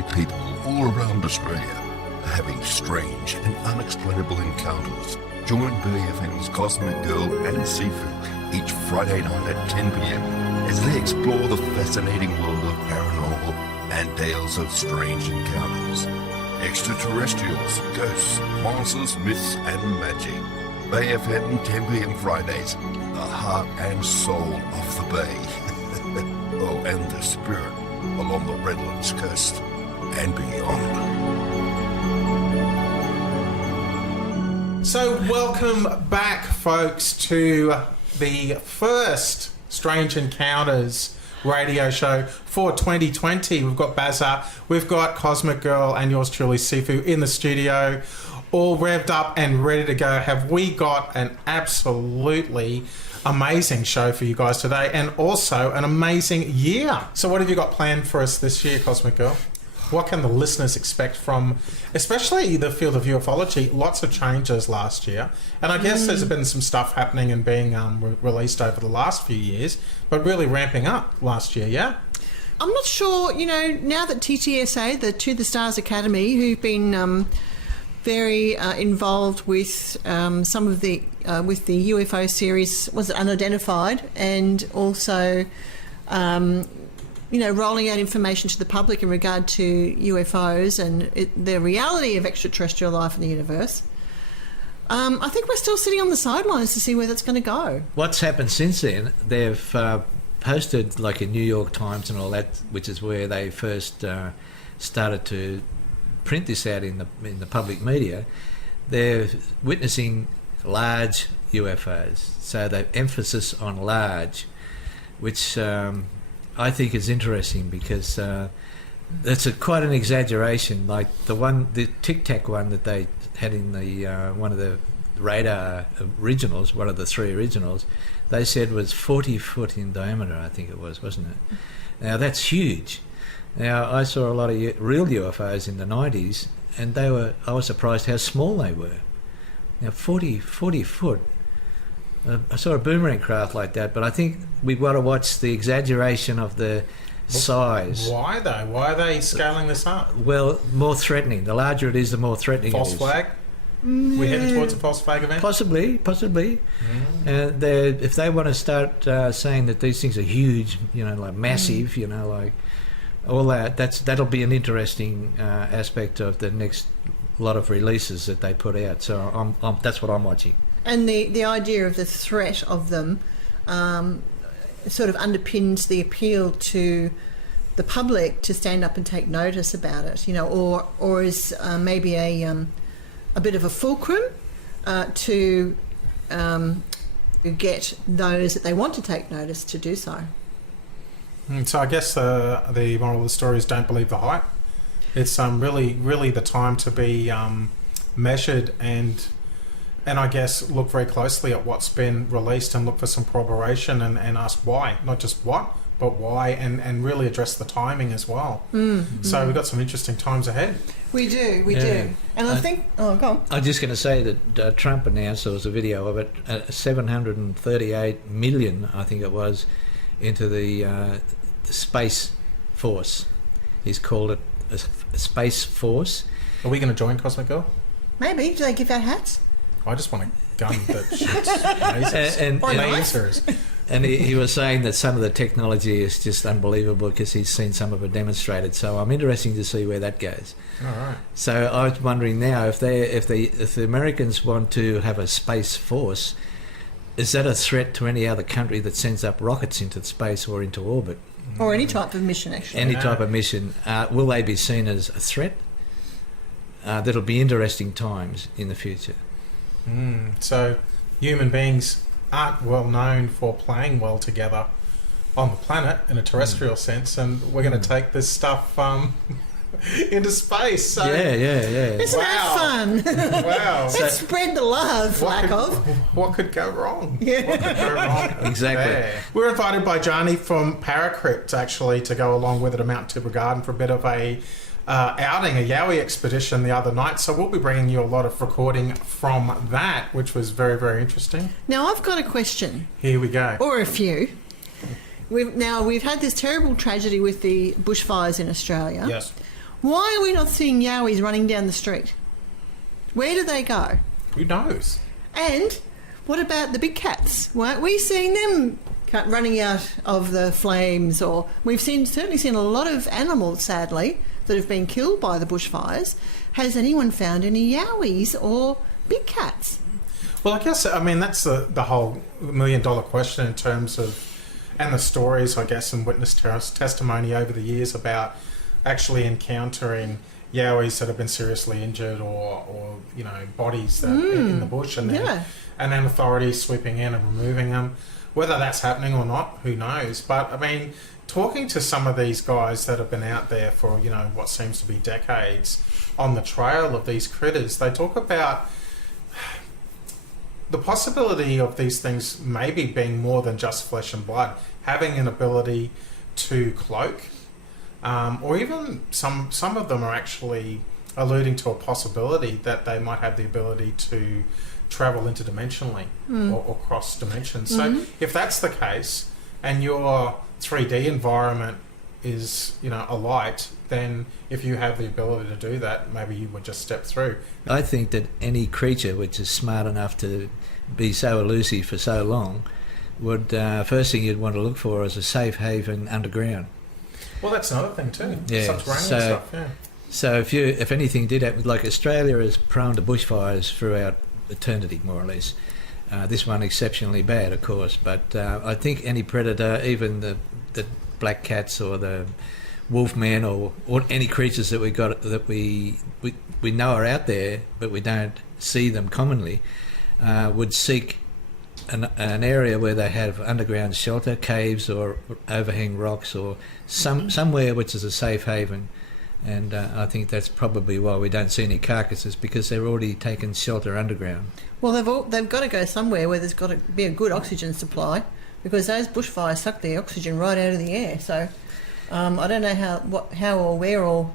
ordinary people all around Australia are having strange and unexplainable encounters. Join BFM's Cosmic Girl and Sifu each Friday night at 10 p.m. as they explore the fascinating world of paranormal and tales of strange encounters. Extraterrestrials, ghosts, monsters, myths and magic. BFM 10 p.m. Fridays, the heart and soul of the Bay. Oh, and the spirit along the Redlands coast and beyond. So welcome back, folks, to the first Strange Encounters radio show for 2020. We've got Bazza, we've got Cosmic Girl and yours truly Sifu in the studio, all revved up and ready to go. Have we got an absolutely amazing show for you guys today, and also an amazing year. So what have you got planned for us this year, Cosmic Girl? What can the listeners expect from, especially the field of ufology? Lots of changes last year, and I guess there's been some stuff happening and being released over the last few years, but really ramping up last year, yeah? I'm not sure, now that TTSA, the To the Stars Academy, who've been very involved with some of the with the UFO series, was it Unidentified, and also rolling out information to the public in regard to UFOs and the reality of extraterrestrial life in the universe. I think we're still sitting on the sidelines to see where that's going to go. What's happened since then? They've posted, like in New York Times and all that, which is where they first started to print this out in the public media. They're witnessing large UFOs, so the emphasis on large, which I think is interesting because that's quite an exaggeration. Like the Tic Tac one that they had in the one of the radar originals, one of the three originals, they said was 40 foot in diameter. I think it was, wasn't it? Now that's huge. Now, I saw a lot of real UFOs in the 90s, and I was surprised how small they were. Now, 40 foot. I saw a boomerang craft like that, but I think we've got to watch the exaggeration of the size. Why, though? Why are they scaling this up? Well, more threatening. The larger it is, the more threatening false it is. Flag? We're heading towards a false flag event? Possibly. If they want to start saying that these things are huge, like massive, like all that'll be an interesting aspect of the next lot of releases that they put out. So that's what I'm watching. And the idea of the threat of them sort of underpins the appeal to the public to stand up and take notice about it, or is maybe a bit of a fulcrum to get those that they want to take notice to do so. So I guess the moral of the story is don't believe the hype. It's really the time to be measured and I guess look very closely at what's been released and look for some corroboration and ask why, not just what, but why, and really address the timing as well. So we've got some interesting times ahead. We do. And I think... Oh, go on. I'm just going to say that Trump announced, there was a video of it, 738 million, I think it was, into the Space Force. He's called it a Space Force. Are we going to join Cosmic Girl? Maybe. Do they give out hats? I just want a gun that shoots lasers. And he was saying that some of the technology is just unbelievable because he's seen some of it demonstrated. So I'm interested to see where that goes. All right. So I was wondering now if the Americans want to have a space force, is that a threat to any other country that sends up rockets into space or into orbit? Or any type of mission, actually. Any type of mission. Will they be seen as a threat? That'll be interesting times in the future. So human beings aren't well known for playing well together on the planet in a terrestrial sense, and we're going to take this stuff into space. So yeah. Isn't that fun? Wow. Let's spread the love, What could go wrong? Yeah. What could go wrong? Exactly. There. We were invited by Jani from Paracrypt actually to go along with it to Mount Tibrogargan for a bit of a outing, a Yowie expedition the other night. So we'll be bringing you a lot of recording from that, which was very, very interesting. Now, I've got a question. Here we go. Or a few. We've had this terrible tragedy with the bushfires in Australia. Yes. Why are we not seeing yowies running down the street? Where do they go? Who knows? And what about the big cats? Weren't we seeing them running out of the flames? Or we've certainly seen a lot of animals, sadly, that have been killed by the bushfires. Has anyone found any yowies or big cats? Well, I guess, I mean, that's the whole million-dollar question in terms of, and the stories, I guess, and witness testimony over the years about actually encountering yowies that have been seriously injured or you know, bodies that in the bush, and then authorities sweeping in and removing them. Whether that's happening or not, who knows? But, I mean, talking to some of these guys that have been out there for, you know, what seems to be decades on the trail of these critters, they talk about the possibility of these things maybe being more than just flesh and blood, having an ability to cloak, or even some of them are actually alluding to a possibility that they might have the ability to travel interdimensionally or cross dimensions. So if that's the case, and your 3D environment is, you know, a light, then if you have the ability to do that, maybe you would just step through. I think that any creature which is smart enough to be so elusive for so long would, first thing you'd want to look for is a safe haven underground. Well, that's another thing too. Yeah, Subterranean stuff, yeah. So if anything did happen, like Australia is prone to bushfires throughout eternity, more or less. This one exceptionally bad, of course, but I think any predator, even the black cats or the wolfmen or any creatures that we know are out there, but we don't see them commonly, would seek an area where they have underground shelter, caves or overhang rocks, or somewhere which is a safe haven. And I think that's probably why we don't see any carcasses, because they're already taken shelter underground. Well, they've got to go somewhere where there's got to be a good oxygen supply, because those bushfires suck the oxygen right out of the air. So I don't know how or where or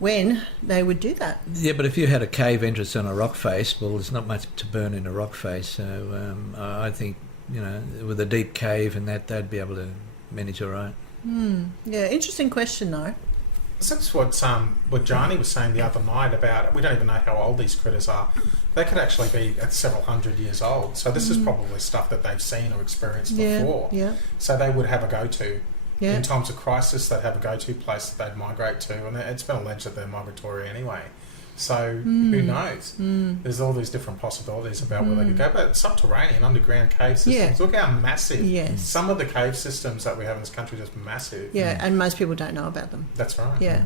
when they would do that. Yeah, but if you had a cave entrance on a rock face, well, there's not much to burn in a rock face. So I think, you know, with a deep cave and that, they'd be able to manage all right. Yeah, interesting question though. That's what Jani was saying the other night about, we don't even know how old these critters are. They could actually be several hundred years old. So this is probably stuff that they've seen or experienced before. Yeah. So they would have a go-to. Yeah. In times of crisis, they'd have a go-to place that they'd migrate to. And it's been alleged that they're migratory anyway. So who knows? There's all these different possibilities about where they could go. But subterranean, underground cave systems, look how massive. Yes. Some of the cave systems that we have in this country are just massive. Yeah, and most people don't know about them. That's right. Yeah.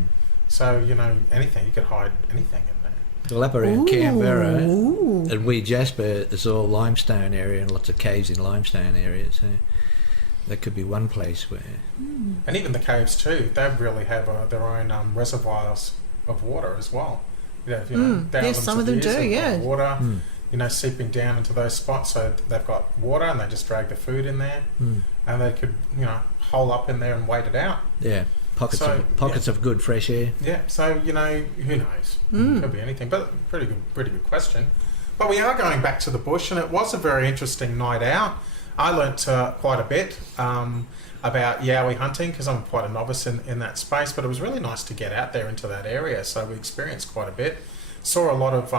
So, you know, anything, you could hide anything in there. Well, up around Canberra and Wee Jasper is all limestone area and lots of caves in limestone areas. So that could be one place where... And even the caves too, they really have their own reservoirs of water as well. You know, yes, some of them do, yeah. Water, you know, seeping down into those spots. So they've got water and they just drag the food in there. And they could, you know, hole up in there and wait it out. Yeah, pockets of good fresh air. Yeah, so, you know, who knows? Could be anything. But pretty good question. But we are going back to the bush, and it was a very interesting night out. I learnt quite a bit about yowie hunting, because I'm quite a novice in that space, but it was really nice to get out there into that area. So we experienced quite a bit. Saw a lot of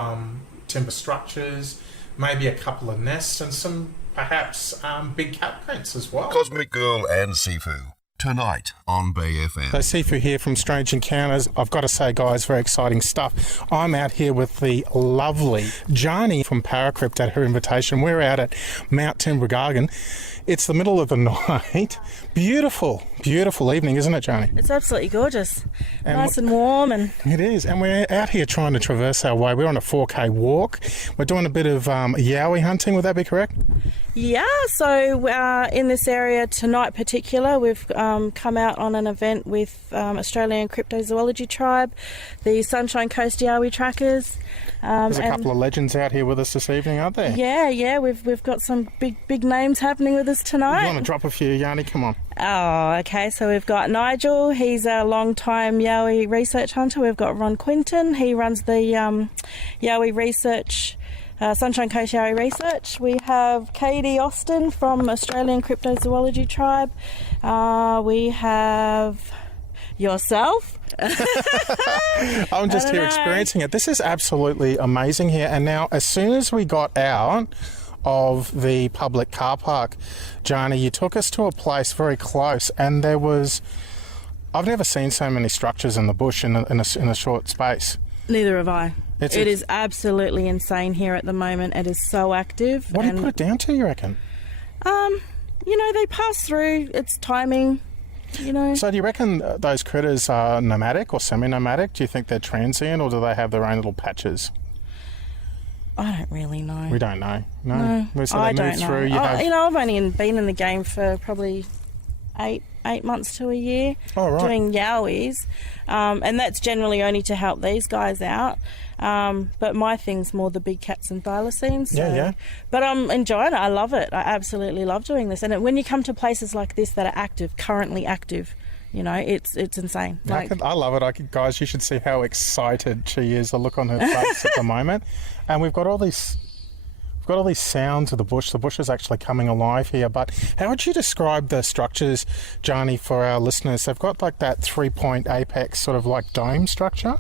timber structures, maybe a couple of nests, and some perhaps big cat prints as well. Cosmic Girl and Sifu, tonight on Bay FM. So Sifu here from Strange Encounters. I've got to say, guys, very exciting stuff. I'm out here with the lovely Jani from Paracrypt at her invitation. We're out at Mount Tibrogargan. It's the middle of the night. Beautiful evening, isn't it, Jani? It's absolutely gorgeous. And nice and warm. And it is. And we're out here trying to traverse our way. We're on a 4K walk. We're doing a bit of yowie hunting. Would that be correct? yeah, so in this area tonight particular, we've come out on an event with Australian Cryptozoology Tribe, the Sunshine Coast Yowie trackers. There's a couple of legends out here with us this evening, aren't there? Yeah, we've got some big names happening with us tonight. You want to drop a few, Jani? Come on. Oh, okay. So we've got Nigel. He's a long-time Yowie research hunter. We've got Ron Quinton. He runs the Yowie research, Sunshine Coast Yowie Research. We have Katie Austin from Australian Cryptozoology Tribe. We have Yourself? I'm just I don't here know. experiencing it. This is absolutely amazing here. And now, as soon as we got out of the public car park, Jani, you took us to a place very close, and there was... I've never seen so many structures in the bush in a short space. Neither have I. It is absolutely insane here at the moment. It is so active. What do you put it down to, you reckon? They pass through. It's timing, So do you reckon those critters are nomadic or semi-nomadic? Do you think they're transient, or do they have their own little patches? I don't really know. We don't know. No. So I they don't move know. through. I've only been in the game for probably 8 months to a year, doing yowies, and that's generally only to help these guys out. But my thing's more the big cats and thylacines. So. Yeah. But I'm enjoying it. I love it. I absolutely love doing this. And when you come to places like this that are currently active, it's insane. I love it. Guys, you should see how excited she is. The look on her face at the moment. And we've got all these sounds of the bush. The bush is actually coming alive here. But how would you describe the structures, Jani, for our listeners? They've got like that 3-point apex sort of like dome structure.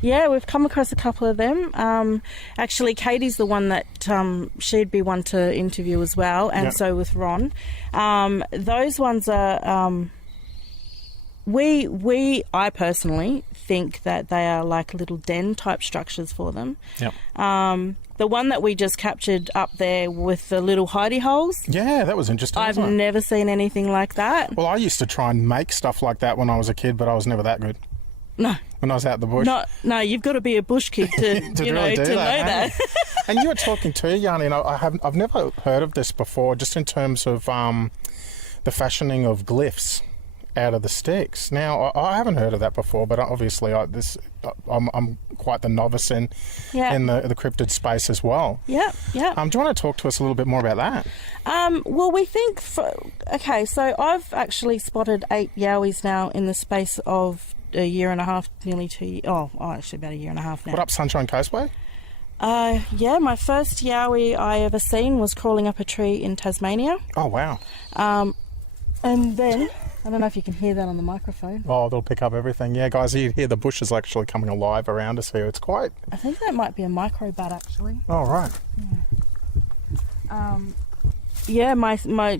Yeah, we've come across a couple of them. Actually, Katie's the one that she'd be one to interview as well, and so with Ron. Those ones are... I personally think that they are like little den type structures for them. Yep. The one that we just captured up there with the little hidey holes. Yeah, that was interesting. I've never seen anything like that. Well, I used to try and make stuff like that when I was a kid, but I was never that good. No. When I was out in the bush. No, you've got to be a bush kid to, to know that. And you were talking too, Jani, and I've never heard of this before, just in terms of the fashioning of glyphs out of the sticks. Now, I haven't heard of that before, but obviously I'm quite the novice in the cryptid space as well. Yeah. Do you want to talk to us a little bit more about that? Well, we think... so I've actually spotted 8 yowies now in the space of a year and a half, nearly 2 years. Actually about a year and a half now. What up Sunshine Coastway? My first yowie I ever seen was crawling up a tree in Tasmania. Oh, wow. And then... I don't know if you can hear that on the microphone. Oh, they'll pick up everything. Yeah, guys, you hear the bush is actually coming alive around us here. It's quite... I think that might be a microbat, actually. Oh, right. Yeah. My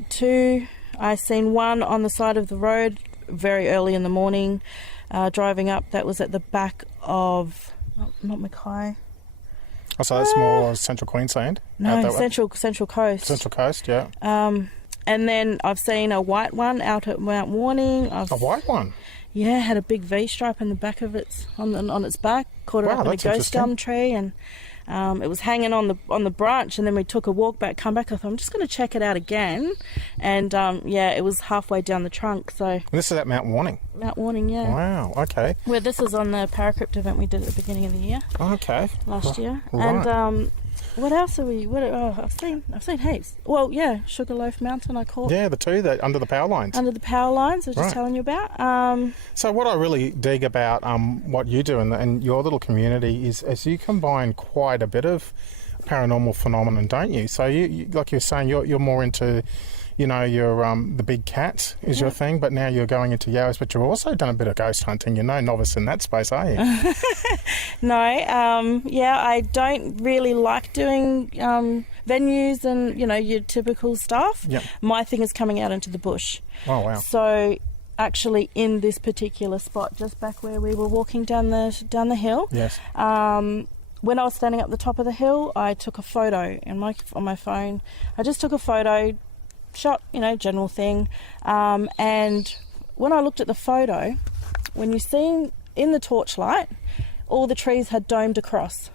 2... I seen one on the side of the road very early in the morning, driving up. That was at the back of... Not Mackay. Oh, so that's more Central Queensland? No, Central Coast. Central Coast, yeah. And then I've seen a white one out at Mount Warning. A white one? Yeah, had a big V stripe in the back of on its back. Caught it up in a ghost gum tree, and it was hanging on the branch. And then we took a walk back, come back. I thought I'm just going to check it out again, and it was halfway down the trunk. So and this is at Mount Warning. Mount Warning, yeah. Wow. Okay. Well, this is on the Paracrypt event we did at the beginning of the year. Okay. Last year, right. and. What else are we? I've seen heaps. Well, yeah, Sugarloaf Mountain. I caught. Yeah, the 2 that under the power lines. Under the power lines, I was just telling you about. So what I really dig about what you do and your little community is you combine quite a bit of paranormal phenomenon, don't you? So you like you were saying, you're more into, your the big cats is your thing, but now you're going into yowies, but you've also done a bit of ghost hunting. You're no novice in that space, are you? No, I don't really like doing venues and your typical stuff. Yep. My thing is coming out into the bush. Oh wow! So actually, in this particular spot, just back where we were walking down the hill. Yes. When I was standing up the top of the hill, I took a photo on my phone. I just took a photo, shot, general thing. And when I looked at the photo, when you see in the torchlight, all the trees had domed across,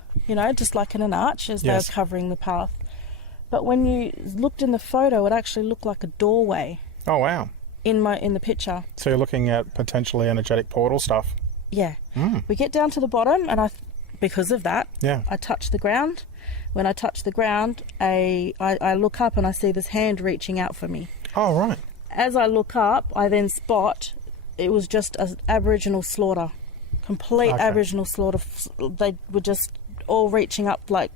just like in an arch as they were covering the path. But when you looked in the photo, it actually looked like a doorway. Oh wow! In the picture. So you're looking at potentially energetic portal stuff. Yeah. We get down to the bottom, and because of that, I touch the ground. When I touch the ground, I look up and I see this hand reaching out for me. Oh right. As I look up, I then spot it was just an Aboriginal slaughter. Complete Aboriginal slaughter. They were just all reaching up like,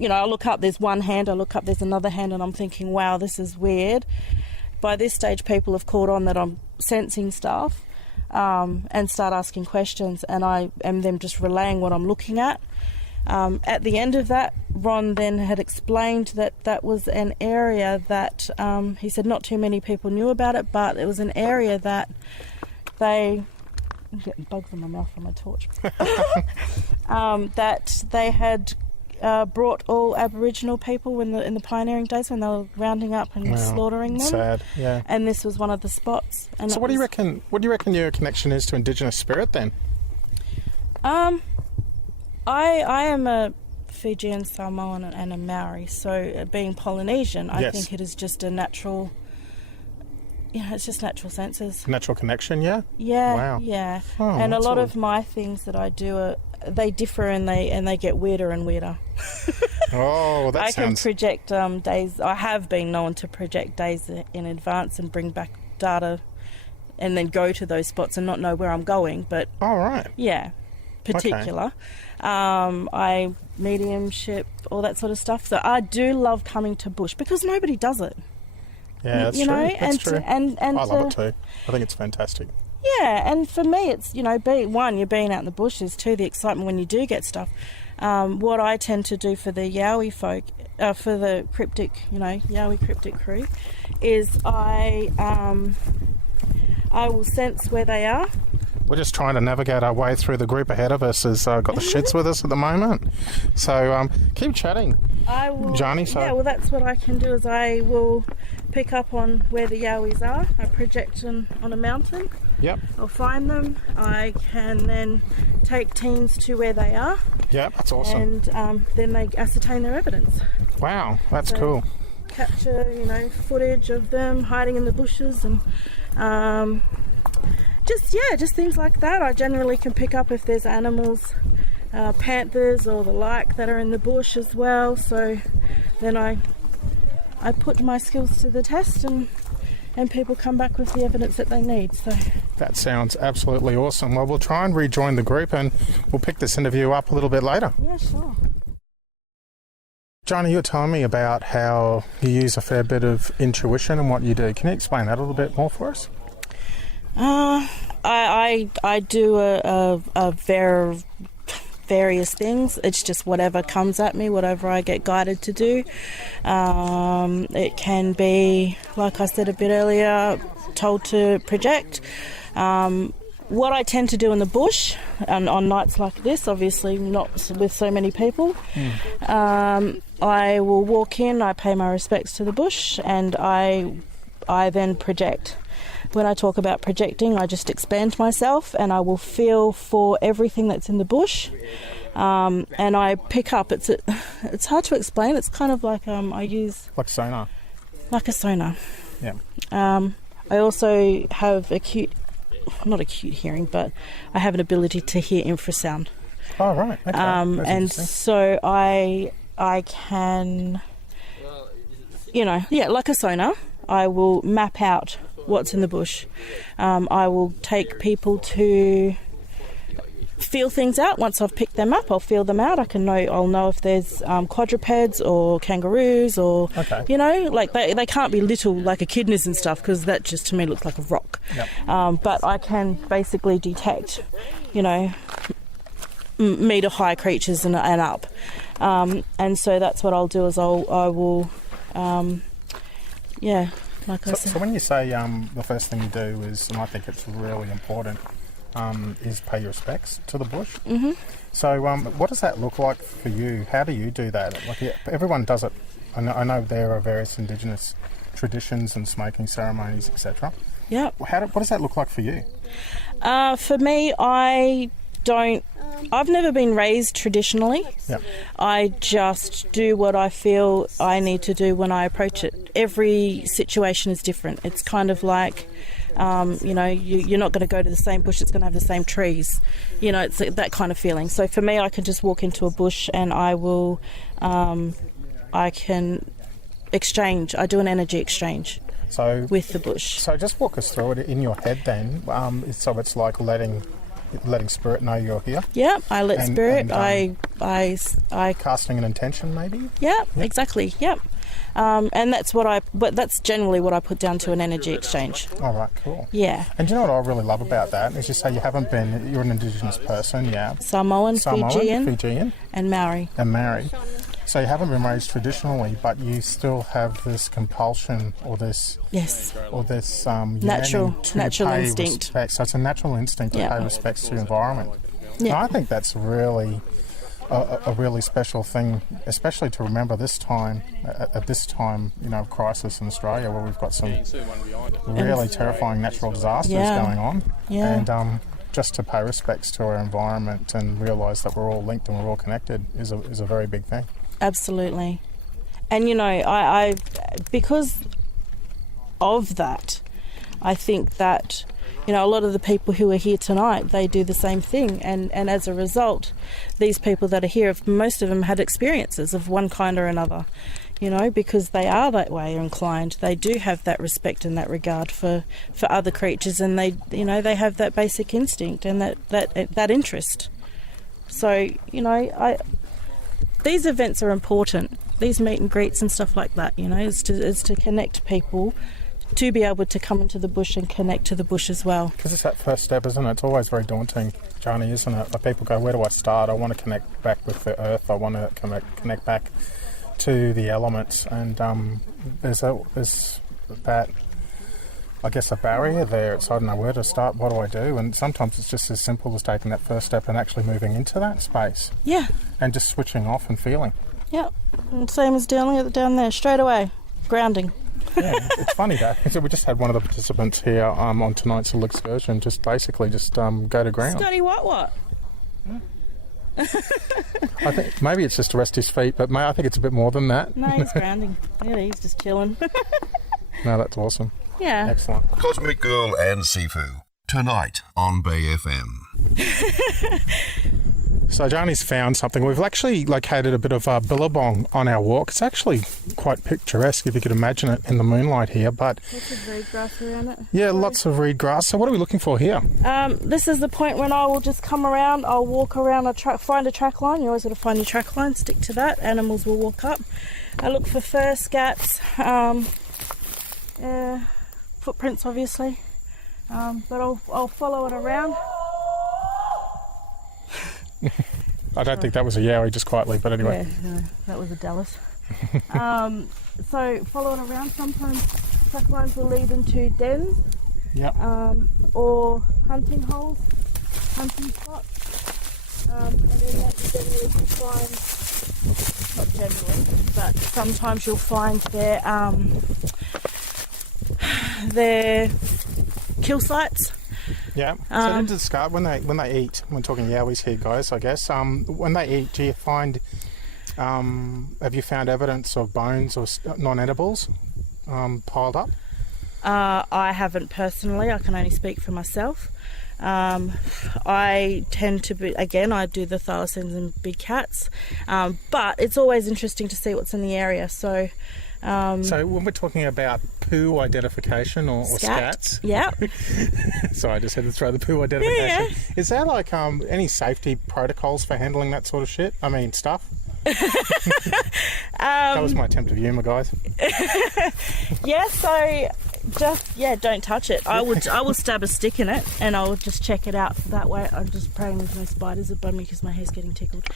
I look up, there's one hand, I look up, there's another hand, and I'm thinking, wow, this is weird. By this stage, people have caught on that I'm sensing stuff. and start asking questions, and I am then just relaying what I'm looking at. At the end of that, Ron then had explained that was an area that he said not too many people knew about it, but it was an area that I'm getting bugs in my mouth from my torch. That they had brought all Aboriginal people in the pioneering days when they were rounding up and slaughtering them. Sad, yeah. And this was one of the spots. And so, what do you reckon? What do you reckon your connection is to Indigenous spirit then? I am a Fijian, Samoan, and a Maori. So, being Polynesian, I think it is just a natural. It's just natural senses. Natural connection, yeah. Yeah, wow. yeah. Oh, and a lot odd. of my things that I do they differ and they get weirder and weirder. Oh, that I sounds... can project days. I have been known to project days in advance and bring back data, and then go to those spots and not know where I'm going. But oh, right. Yeah, particular. Okay. I mediumship, all that sort of stuff. So I do love coming to bush because nobody does it. Yeah, that's true. That's true. And I love it too. I think it's fantastic. Yeah, and for me, it's, one, you're being out in the bushes, two, the excitement when you do get stuff. What I tend to do for the Yowie folk, for the cryptic, Yowie cryptic crew, is I will sense where they are. We're just trying to navigate our way through the group ahead of us has got the shits with us at the moment. So keep chatting, I will, Jani. So. Yeah, well, that's what I can do is I will pick up on where the Yowies are. I project them on a mountain. Yep. I'll find them. I can then take teams to where they are. Yep, that's awesome. And then they ascertain their evidence. Wow, that's cool. Capture, footage of them hiding in the bushes and just things like that. I generally can pick up if there's animals, panthers or the like that are in the bush as well. So then I put my skills to the test and people come back with the evidence that they need. So that sounds absolutely awesome. Well, we'll try and rejoin the group and we'll pick this interview up a little bit later. Yeah, sure. Jani, you were telling me about how you use a fair bit of intuition and what you do. Can you explain that a little bit more for us? I do various things. It's just whatever comes at me, whatever I get guided to do. It can be, like I said a bit earlier, told to project. What I tend to do in the bush, and on nights like this, obviously not with so many people, I will walk in, I pay my respects to the bush, and I then project. When I talk about projecting, I just expand myself and I will feel for everything that's in the bush, and I pick up. It's hard to explain. It's kind of like I use like sonar. Like a sonar. Yeah. I also have not acute hearing, but I have an ability to hear infrasound. Oh right. Okay. And so I can, like a sonar. I will map out what's in the bush. I will take people to feel things out. Once I've picked them up, I'll feel them out. I'll know if there's quadrupeds or kangaroos or, like they can't be little like echidnas and stuff because that just to me looks like a rock. Yep. But I can basically detect, meter high creatures and up. And so that's what I'll do is I will. Like I said. So when you say the first thing you do is, and I think it's really important, is pay your respects to the bush. Mm-hmm. So what does that look like for you? How do you do that? Like everyone does it. I know there are various Indigenous traditions and smoking ceremonies, etc. Yeah. What does that look like for you? For me, I've never been raised traditionally. Yep. I just do what I feel I need to do when I approach it. Every situation is different. It's kind of like, you're not going to go to the same bush, it's going to have the same trees. It's that kind of feeling. So for me, I can just walk into a bush and I will, I can exchange. I do an energy exchange with the bush. So just walk us through it in your head then. So it's like letting spirit know you're here. Yeah, I let spirit. And, I casting an intention, maybe. Yeah, exactly. Yep. And that's generally what I put down to an energy exchange. All right, cool. Yeah. And do you know what I really love about that? Is you say you're an Indigenous person, yeah. Samoan, Fijian, and Maori. So you haven't been raised traditionally, but you still have this compulsion or this natural instinct. Respect. So it's a natural instinct to pay respects to your environment. Yeah. And I think that's really a really special thing, especially to remember this time, at this time, of crisis in Australia, where we've got some really terrifying natural disasters going on. Yeah. And just to pay respects to our environment and realise that we're all linked and we're all connected is a very big thing. Absolutely. And I because of that, I think that a lot of the people who are here tonight, they do the same thing, and as a result, these people that are here, most of them had experiences of one kind or another, because they are that way inclined. They do have that respect and that regard for other creatures, and they have that basic instinct and that interest. So these events are important. These meet and greets and stuff like that, is to connect people to be able to come into the bush and connect to the bush as well. Because it's that first step, isn't it? It's always very daunting, Jani, isn't it? Like people go, where do I start? I want to connect back with the earth. I want to connect back to the elements. And there's that, I guess, a barrier there. It's, I don't know where to start, what do I do? And sometimes it's just as simple as taking that first step and actually moving into that space. Yeah. And just switching off and feeling. Yep. And same as down there, straight away, grounding. Yeah, it's funny that. So we just had one of the participants here on tonight's little excursion just go to ground. Study what? I think maybe it's just to rest his feet, but I think it's a bit more than that. No, he's grounding. Yeah, he's just chilling. No, that's awesome. Yeah. Excellent. Cosmic Girl and Sifu, tonight on Bay FM. So Jani's found something. We've actually located a bit of billabong on our walk. It's actually quite picturesque if you could imagine it in the moonlight here. But lots of reed grass around it. Yeah, lots of reed grass. So what are we looking for here? This is the point when I will just come around. I'll walk around, find a track line. You always got to find your track line, stick to that. Animals will walk up. I look for fur, scats, footprints obviously. But I'll follow it around. I don't think that was a Yowie, just quietly, but anyway. Yeah, no, that was a Dallas. So follow it around. Sometimes track lines will lead into dens, or hunting holes, hunting spots, and then that generally you find, not generally, but sometimes you'll find their kill sites. Yeah. So to discard when they eat, we're talking Yowies here, guys, I guess. When they eat, do you find? Have you found evidence of bones or non-edibles piled up? I haven't personally. I can only speak for myself. I tend to be, again, I do the thylacines and big cats, but it's always interesting to see what's in the area. So when we're talking about poo identification or scats, yeah. So I just had to throw the poo identification. Yeah. Is there like any safety protocols for handling that sort of shit? I mean, stuff. That was my attempt of humour, guys. Yeah. So don't touch it. I will stab a stick in it and I'll just check it out that way. I'm just praying there's no spiders above me because my hair's getting tickled.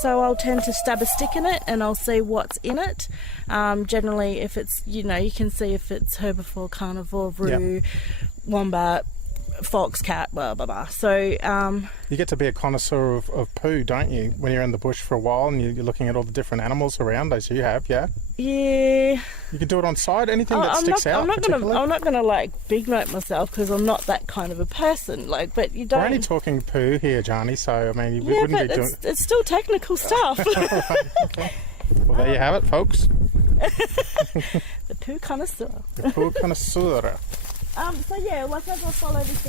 So I'll tend to stab a stick in it and I'll see what's in it. Generally, if it's, you can see if it's herbivore, carnivore, roo, wombat, fox, cat, blah, blah, blah. So you get to be a connoisseur of poo, don't you, when you're in the bush for a while and you're looking at all the different animals around, as you have, yeah? Yeah. You can do it on site, anything that sticks out. I'm not gonna like big note myself because I'm not that kind of a person. Like, but you don't. We're only talking poo here, Jani. So I mean, we wouldn't be doing. It's still technical stuff. Right, okay. Well, there you have it, folks. The poo connoisseur. The poo connoisseur. So yeah, like as I follow this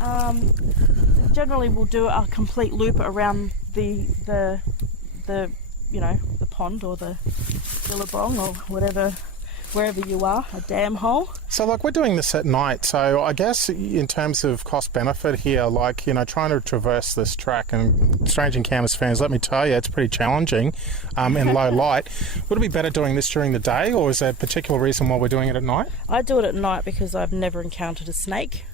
around, generally we'll do a complete loop around the pond or the billabong or whatever wherever you are, a damn hole. So, like, we're doing this at night, so I guess in terms of cost-benefit here, like, you know, trying to traverse this track, and Strange Encounters fans, let me tell you, it's pretty challenging in low light. Would it be better doing this during the day, or is there a particular reason why we're doing it at night? I do it at night because I've never encountered a snake,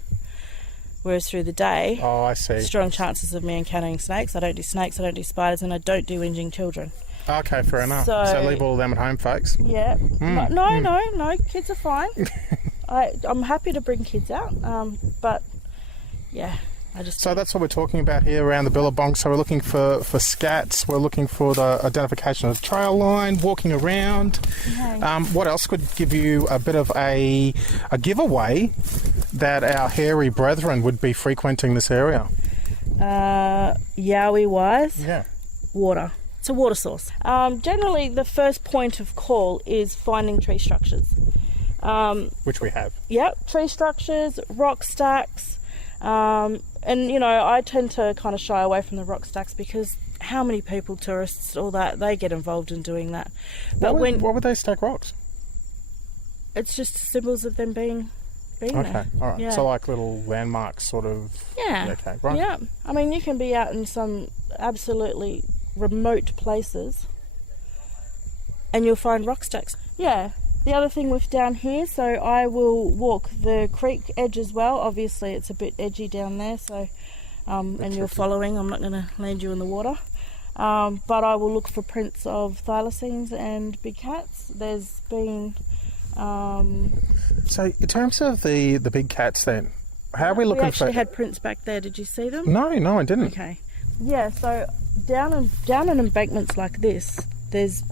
whereas through the day, Oh, I see. strong chances of me encountering snakes. I don't do snakes, I don't do spiders, and I don't do whinging children. Okay, fair enough. So- So leave all of them at home, folks. Yeah. No, kids are fine. I'm happy to bring kids out, but yeah, I just... So that's what we're talking about here around the Billabong. So we're looking for scats, we're looking for the identification of the trail line, walking around. Okay. What else could give you a bit of a giveaway that our hairy brethren would be frequenting this area? Yowie-wise, Yeah. water. It's a water source. Generally, the first point of call is finding tree structures. Which we have. Yep, tree structures, rock stacks, and you know, I tend to kind of shy away from the rock stacks because how many people, tourists, all that, they get involved in doing that. But What would they stack rocks? it's just symbols of them being Okay, there. all right. Yeah. So like little landmarks, sort of. Yeah. Okay, right. Yeah. I mean, you can be out in some absolutely remote places and you'll find rock stacks. Yeah. The other thing with down here, so I will walk the creek edge as well. Obviously, it's a bit edgy down there, so and you're following. I'm not going to land you in the water. But I will look for prints of thylacines and big cats. There's been... So in terms of the big cats then, how are we looking we actually for... had prints back there. Did you see them? No, I didn't. Okay. Yeah, so down in embankments like this, there's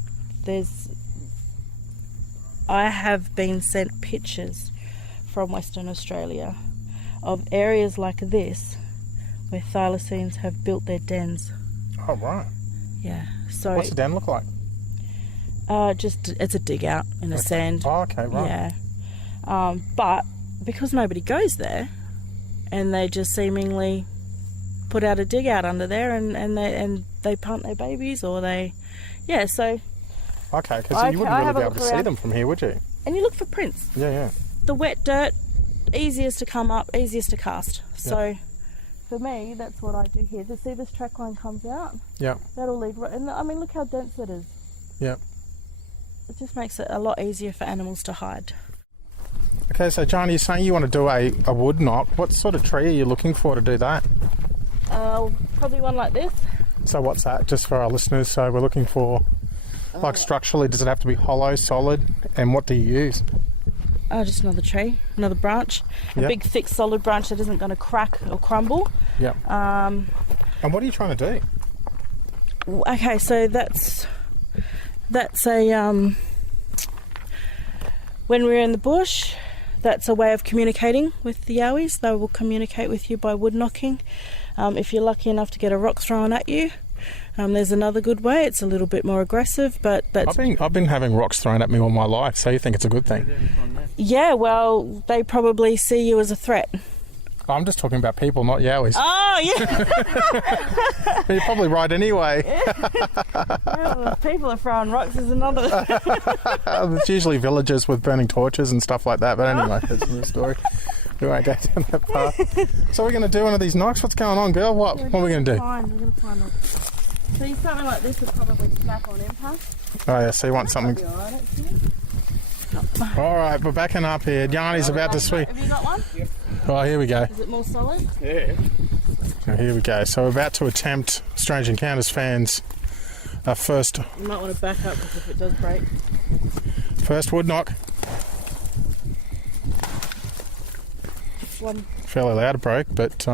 I have been sent pictures from Western Australia of areas like this where thylacines have built their dens. Oh, right. Yeah. So What's the den look like? just it's a dig out in the sand. Oh, okay, right. Yeah. But because nobody goes there, and they just seemingly put out a dig out under there, and they punt their babies, or they, yeah. So Okay, because you wouldn't I really have be a able to look see around. them from here, would you? and you look for prints. Yeah. The wet dirt, easiest to come up, easiest to cast. So for me, that's what I do here. To see this track line comes out, Yeah. that'll lead right. And I mean, look how dense it is. Yeah. It just makes it a lot easier for animals to hide. Okay, so Jani, you're saying you want to do a wood knock. What sort of tree are you looking for to do that? Probably one like this. So what's that, just for our listeners? So we're looking for, like, structurally, does it have to be hollow, solid, and what do you use? Just another tree, another branch. A Yep. big, thick, solid branch that isn't going to crack or crumble. Yeah. And what are you trying to do? Okay, so that's a when we're in the bush, that's a way of communicating with the Yowies. They will communicate with you by wood knocking. If you're lucky enough to get a rock thrown at you, there's another good way. It's a little bit more aggressive, but that's I've been having rocks thrown at me all my life, so you think it's a good thing? yeah. Well, they probably see you as a threat. I'm just talking about people, not Yowies. Oh yeah. But you're probably right anyway. Well, if people are throwing rocks is another. It's usually villagers with burning torches and stuff like that, but anyway, that's another story. We won't go down that path. So we're going to do one of these knocks? What's going on, girl? What are we going to do? We're going to find them. See, something like this would probably snap on impact. Oh yeah, so you want something... Be alright, actually. All right, we're backing up here. Jani's about to swing. Have you got one? Oh, here we go. Is it more solid? Oh, here we go. So we're about to attempt, Strange Encounters fans, our first You might want to back up because if it does break. wood knock. One. Fairly loud, it broke, but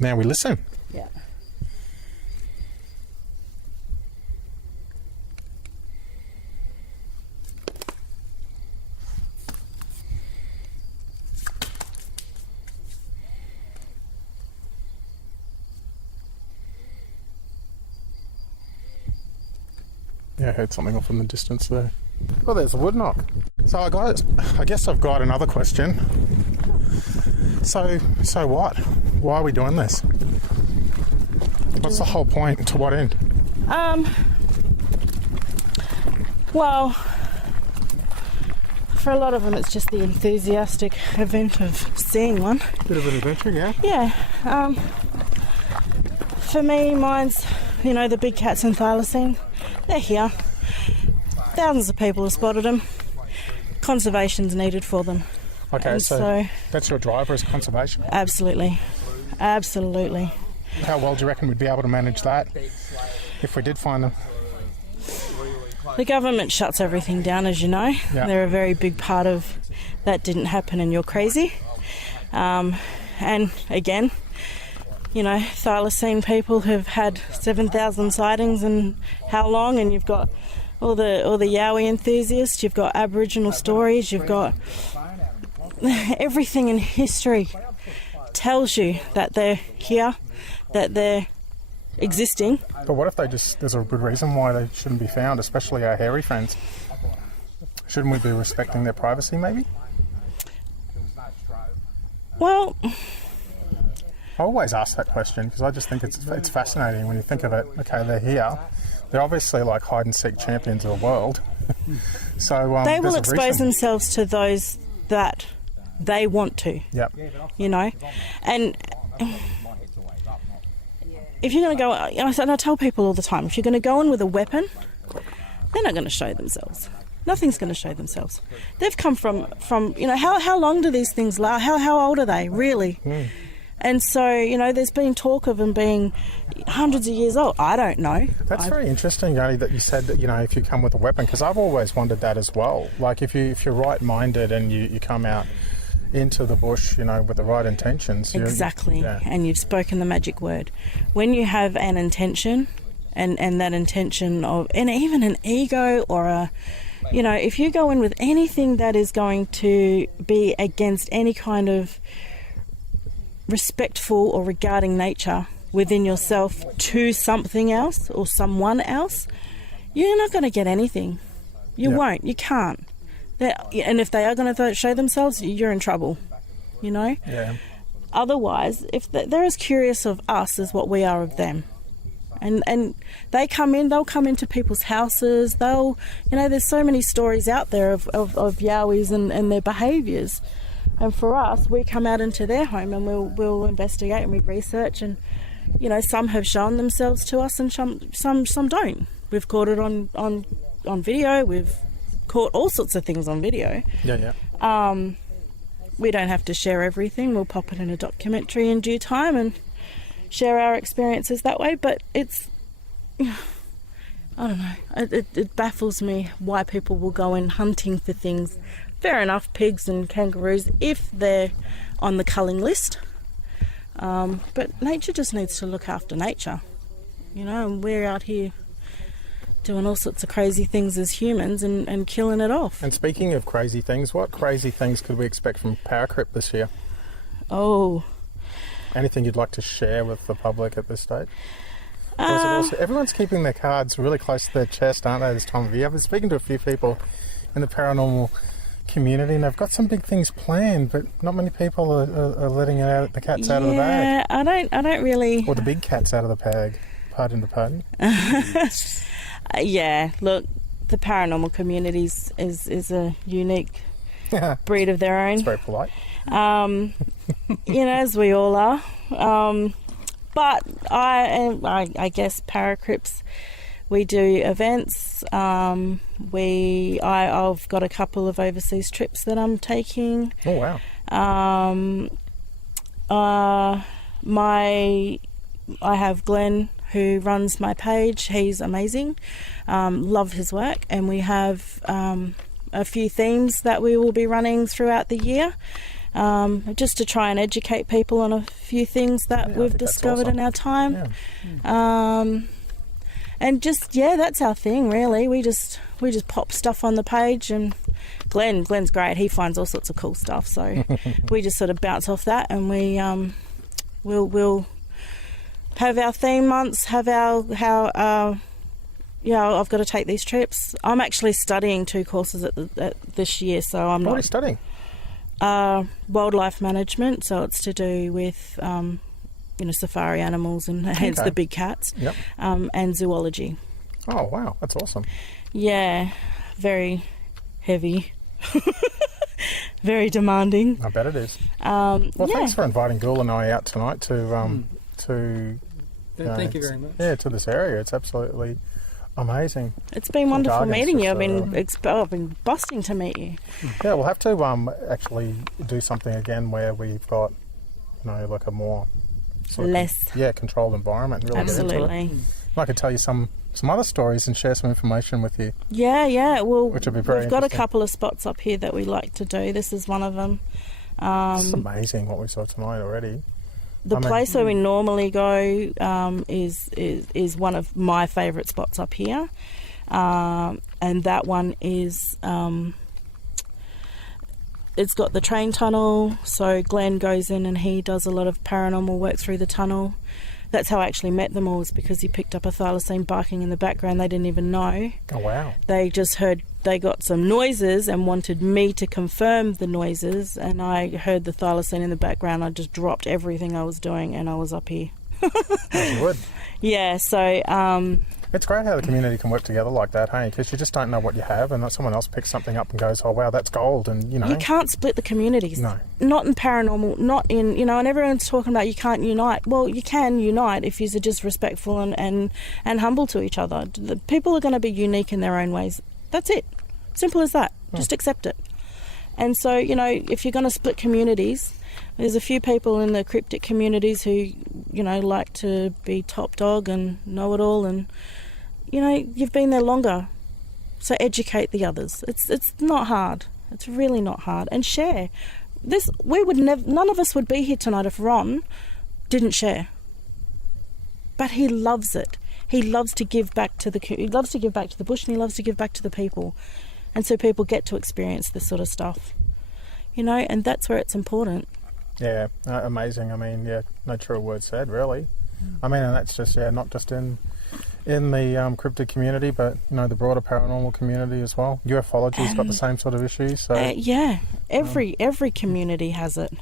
now we listen. Yeah. Yeah, I heard something off in the distance there. Oh, there's a wood knock. So I guess I've got another question. So what? Why are we doing this? What's the whole point? To what end? Well, for a lot of them, it's just the enthusiastic event of seeing one. Bit of an adventure, yeah. Yeah. For me, mine's, the big cats in thylacine. They're here. Thousands of people have spotted them. Conservation's needed for them. Okay, And so that's your driver is conservation. Absolutely. Absolutely. How well do you reckon we'd be able to manage that if we did find them? The government shuts everything down, as you know. Yeah. They're a very big part of that. Didn't happen and you're crazy. And again, thylacine people have had 7,000 sightings and how long? And you've got all the Yowie enthusiasts, you've got Aboriginal stories, you've got everything in history tells you that they're here, that they're existing. But what if there's a good reason why they shouldn't be found, especially our hairy friends? Shouldn't we be respecting their privacy, maybe? Well, I always ask that question because I just think it's fascinating when you think of it. Okay, they're here. They're obviously like hide-and-seek champions of the world. So they will there's a expose reason. themselves to those that they want to. Yep. And if you're going to go, and I tell people all the time, if you're going to go in with a weapon, they're not going to show themselves. Nothing's going to show themselves. They've come from how long do these things last? How old are they, really? And so, there's been talk of them being hundreds of years old. I don't know. That's very interesting, Jani, that you said that, if you come with a weapon, because I've always wondered that as well. Like, if you're right-minded and you come out into the bush, with the right intentions. Exactly. Yeah. And you've spoken the magic word. When you have an intention, and that intention of, and even an ego or if you go in with anything that is going to be against any kind of respectful or regarding nature within yourself to something else or someone else, you're not going to get anything. You won't. You can't. And if they are going to show themselves, you're in trouble, Yeah. Otherwise, if they're as curious of us as what we are of them. And they'll come into people's houses. There's so many stories out there of Yowies and their behaviours. And for us, we come out into their home and we'll investigate and we research, and some have shown themselves to us and some don't. We've caught it on video. We've caught all sorts of things on video. Yeah. We don't have to share everything. We'll pop it in a documentary in due time and share our experiences that way. But it's, I don't know. It baffles me why people will go in hunting for things. Fair enough, pigs and kangaroos, if they're on the culling list. But nature just needs to look after nature, and we're out here doing all sorts of crazy things as humans and killing it off. And speaking of crazy things, what crazy things could we expect from Paracrypt this year? Oh. Anything you'd like to share with the public at this stage? Everyone's keeping their cards really close to their chest, aren't they, this time of year? I've been speaking to a few people in the paranormal community and they've got some big things planned, but not many people are letting the cats out of the bag. Yeah, I don't really... Or the big cats out of the bag. Pardon the pardon. Yeah, look, the paranormal community is a unique breed of their own. It's very polite. As we all are. But I guess Paracrypts, we do events. I've got a couple of overseas trips that I'm taking. Oh wow. I have Glenn, who runs my page. He's amazing. Love his work, and we have a few themes that we will be running throughout the year, just to try and educate people on a few things that we've discovered in our time. Yeah. And just that's our thing, really. We just pop stuff on the page, and Glenn's great. He finds all sorts of cool stuff, so we just sort of bounce off that, and we'll have our theme months, have I've got to take these trips. I'm actually studying 2 courses at this year, so I'm not... What are you studying? Wildlife management, so it's to do with safari animals and hence the big cats. Yep. And zoology. Oh wow, that's awesome. Yeah, very heavy. Very demanding. I bet it is. Well, Thanks for inviting Gul and I out tonight to Thank you very much. Yeah, to this area. It's absolutely amazing. It's been wonderful Gargan's meeting you. just, I've been busting to meet you. Yeah, we'll have to actually do something again where we've got, like a more sort of Less. controlled environment. Really get into it. Absolutely. I could tell you some other stories and share some information with you. Yeah. Well, Which would be very we've got a interesting. couple of spots up here that we like to do. This is one of them. It's amazing what we saw tonight already. The place where we normally go is one of my favourite spots up here, and that one is it's got the train tunnel. So Glenn goes in and he does a lot of paranormal work through the tunnel. That's how I actually met them all, was because he picked up a thylacine barking in the background. They didn't even know. Oh, wow. They just heard, they got some noises and wanted me to confirm the noises, and I heard the thylacine in the background. I just dropped everything I was doing and I was up here. As you would. Yeah, so It's great how the community can work together like that, hey? Because you just don't know what you have, and someone else picks something up and goes, "Oh wow, that's gold," and you can't split the communities. No. Not in paranormal, not in, and everyone's talking about you can't unite. Well, you can unite if you're just respectful and humble to each other. The people are going to be unique in their own ways. That's it. Simple as that. Just accept it. And so, if you're going to split communities, there's a few people in the cryptic communities who, like to be top dog and know it all, and you've been there longer, so educate the others. It's not hard. It's really not hard. And share. None of us would be here tonight if Ron didn't share. But he loves it. He loves to give back to the bush, and he loves to give back to the people. And so people get to experience this sort of stuff. And that's where it's important. Yeah, amazing. I mean, no truer word said, really. I mean, and that's just, not just in the cryptid community, but, the broader paranormal community as well. Ufology's got the same sort of issues. So every community has it.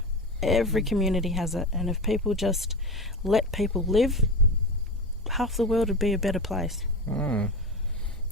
Every community has it. And if people just let people live, half the world would be a better place.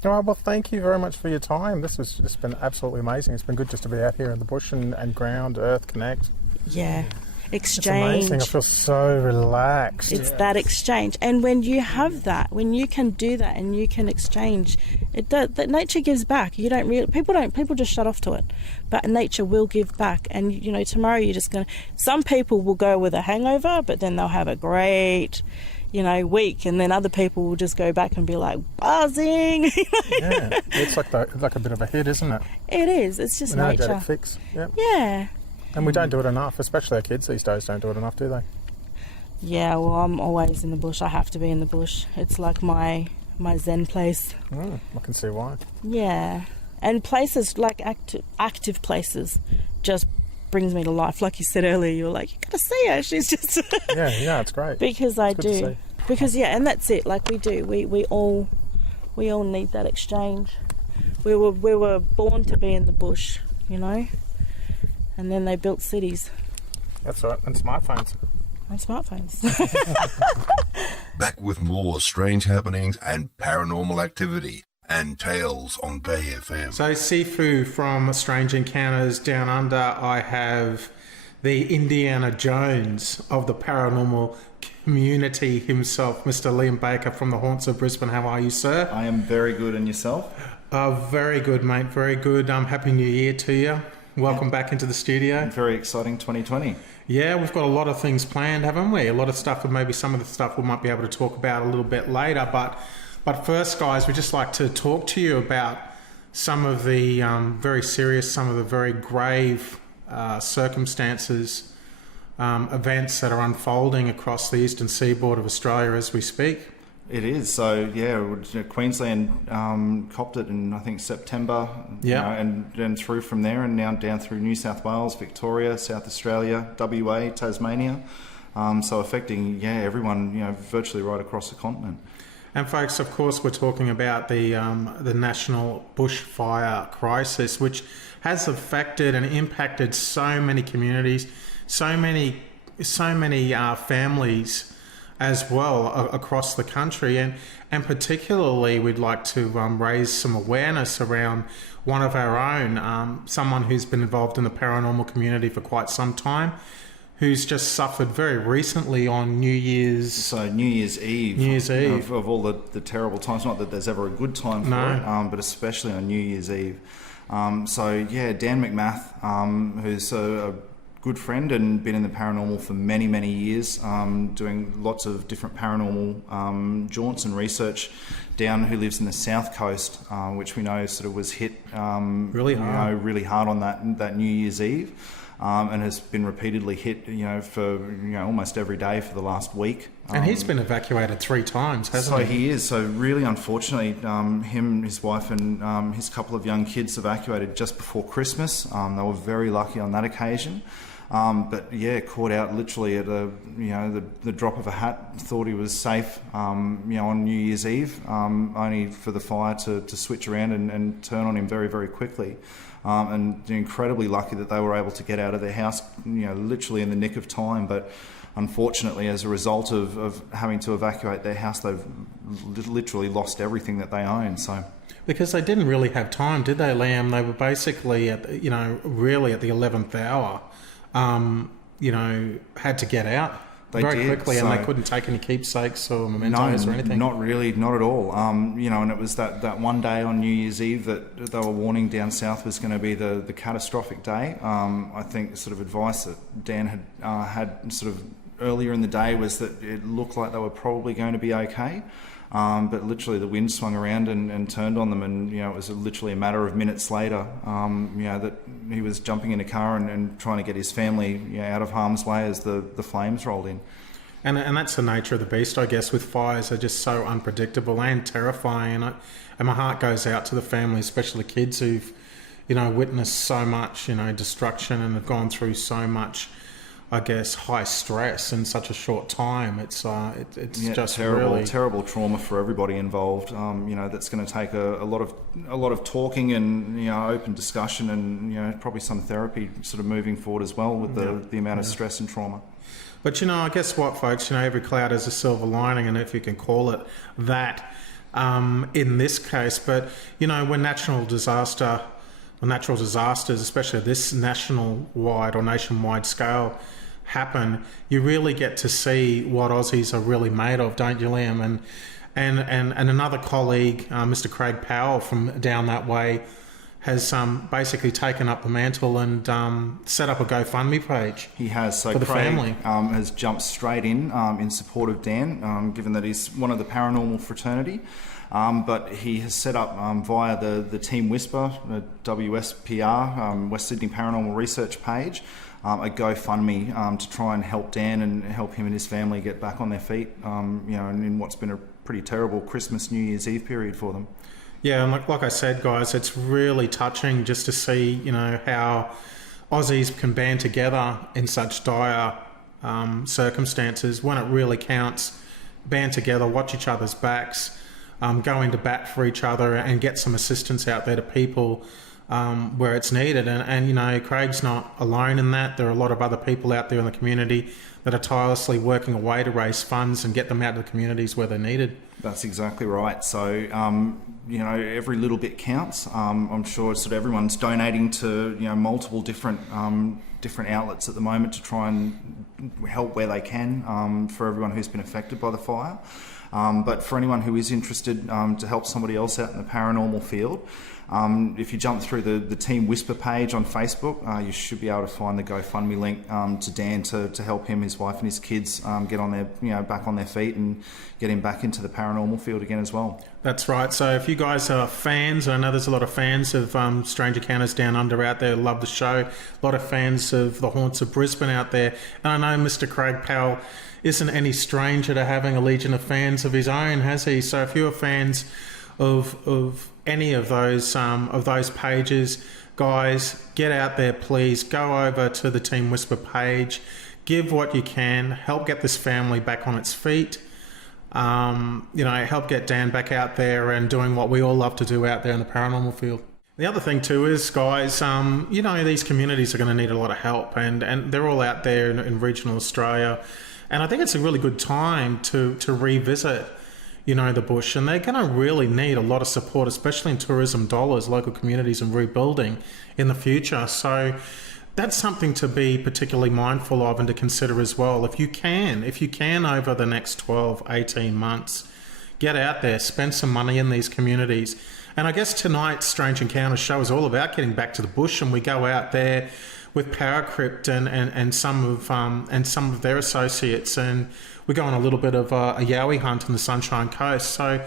All right, well, thank you very much for your time. This has just been absolutely amazing. It's been good just to be out here in the bush and ground, earth, connect. Yeah. It's Exchange. amazing. I feel so relaxed. It's that exchange. And when you have that, when you can do that and you can exchange, that nature gives back. People just shut off to it. But nature will give back. And, tomorrow you're just going to... Some people will go with a hangover, but then they'll have a great... week, and then other people will just go back and be like buzzing. Yeah, it's like a bit of a hit, isn't it? It is. It's just An energetic nature. fix. Yep. Yeah. And we don't do it enough, especially our kids these days don't do it enough, do they? Yeah. Well, I'm always in the bush. I have to be in the bush. It's like my zen place. I can see why. Yeah. And places like active places just brings me to life. Like you said earlier, you're like, you gotta see her. She's just yeah, it's great. Because it's good to see. Because and that's it. Like we do. We all need that exchange. We were born to be in the bush, and then they built cities. That's right, and smartphones. Back with more strange happenings and paranormal activity and tales on Bay FM. So, Sifu from Strange Encounters Down Under, I have the Indiana Jones of the paranormal community himself, Mr. Liam Baker from the Haunts of Brisbane. How are you, sir? I am very good, and yourself? Very good, mate. Very good. Happy New Year to you. Welcome back into the studio. Very exciting 2020. Yeah, we've got a lot of things planned, haven't we? A lot of stuff, and maybe some of the stuff we might be able to talk about a little bit later. But first, guys, we'd just like to talk to you about some of the very serious, some of the very grave circumstances, events that are unfolding across the eastern seaboard of Australia as we speak. It is. So, Queensland copped it in, I think, September. Yeah. And through from there, and now down through New South Wales, Victoria, South Australia, WA, Tasmania. So affecting, everyone, virtually right across the continent. And folks, of course, we're talking about the national bushfire crisis, which has affected and impacted so many communities, so many families as well across the country, and particularly we'd like to raise some awareness around one of our own, someone who's been involved in the paranormal community for quite some time, who's just suffered very recently on New Year's Eve. Of all the terrible times. Not that there's ever a good time for it, but especially on New Year's Eve. Dan McMath, who's a good friend and been in the paranormal for many, many years, doing lots of different paranormal jaunts and research down, who lives in the south coast, which we know sort of was hit really hard on that New Year's Eve. And has been repeatedly hit, for almost every day for the last week. And he's been evacuated 3 times, hasn't he? So he is. So really, unfortunately, him, his wife, and his couple of young kids evacuated just before Christmas. They were very lucky on that occasion. Caught out literally at the drop of a hat. Thought he was safe, on New Year's Eve, only for the fire to switch around and turn on him very, very quickly. And they're incredibly lucky that they were able to get out of their house, literally in the nick of time. But unfortunately, as a result of having to evacuate their house, they've literally lost everything that they own. So, because they didn't really have time, did they, Liam? They were basically really at the 11th hour, had to get out. Very quickly, and they couldn't take any keepsakes or mementos or anything. Not really, not at all. And it was that one day on New Year's Eve that they were warning down south was going to be the catastrophic day. I think sort of advice that Dan had sort of earlier in the day was that it looked like they were probably going to be okay. But literally the wind swung around and turned on them, and it was literally a matter of minutes later that he was jumping in a car and trying to get his family out of harm's way as the flames rolled in. And that's the nature of the beast, I guess, with fires. They're just so unpredictable and terrifying, and my heart goes out to the family, especially kids who've witnessed so much destruction and have gone through so much, I guess, high stress in such a short time. It's just terrible trauma for everybody involved. That's going to take a lot of talking and open discussion and probably some therapy sort of moving forward as well with the amount of stress and trauma. But I guess what, folks, every cloud has a silver lining, and if you can call it that, in this case. But when natural disasters, especially this nationwide or nationwide scale, happen, you really get to see what Aussies are really made of, don't you, Liam? And another colleague, Mr. Craig Powell from down that way, has basically taken up the mantle and set up a GoFundMe page. He has. So for the Craig family. Has jumped straight in support of Dan, given that he's one of the paranormal fraternity. But he has set up via the Team Whisper, the WSPR, West Sydney Paranormal Research page, a GoFundMe to try and help Dan and help him and his family get back on their feet, in what's been a pretty terrible Christmas, New Year's Eve period for them. Yeah, and like I said, guys, it's really touching just to see, how Aussies can band together in such dire circumstances when it really counts. Band together, watch each other's backs, go into bat for each other and get some assistance out there to people where it's needed. And Craig's not alone in that. There are a lot of other people out there in the community that are tirelessly working away to raise funds and get them out to the communities where they're needed. That's exactly right. So, every little bit counts. I'm sure sort of everyone's donating to, multiple different outlets at the moment to try and help where they can for everyone who's been affected by the fire. But for anyone who is interested to help somebody else out in the paranormal field, if you jump through the Team Whisper page on Facebook, you should be able to find the GoFundMe link to Dan to help him, his wife and his kids get on their, back on their feet and get him back into the paranormal field again as well. That's right. So if you guys are fans, I know there's a lot of fans of Strange Encounters Downunder out there, love the show. A lot of fans of the Haunts of Brisbane out there. And I know Mr. Craig Powell isn't any stranger to having a legion of fans of his own, has he? So if you're fans of any of those pages, guys, get out there, please. Go over to the Team Whisper page, give what you can, help get this family back on its feet. Help get Dan back out there and doing what we all love to do out there in the paranormal field. The other thing too is, guys, these communities are going to need a lot of help, and they're all out there in regional Australia. And I think it's a really good time to revisit, you know, the bush. And they're going to really need a lot of support, especially in tourism dollars, local communities and rebuilding in the future. So that's something to be particularly mindful of and to consider as well. If you can over the next 12, 18 months, get out there, spend some money in these communities. And I guess tonight's Strange Encounters show is all about getting back to the bush, and we go out there with Paracrypt and some of their associates, and we go on a little bit of a Yowie hunt on the Sunshine Coast. So,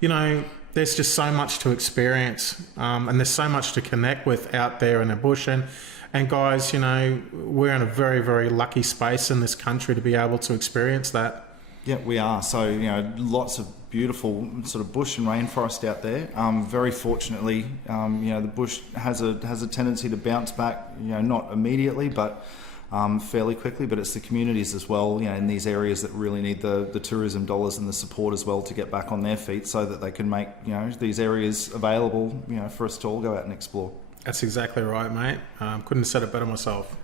you know, there's just so much to experience, and there's so much to connect with out there in the bush. And guys, you know, we're in a very, very lucky space in this country to be able to experience that. Yeah, we are. So, you know, lots of beautiful sort of bush and rainforest out there. Very fortunately, you know, the bush has a tendency to bounce back, you know, not immediately, but fairly quickly. But it's the communities as well, you know, in these areas that really need the tourism dollars and the support as well to get back on their feet, so that they can make, you know, these areas available, you know, for us to all go out and explore. That's exactly right, mate. Couldn't have said it better myself.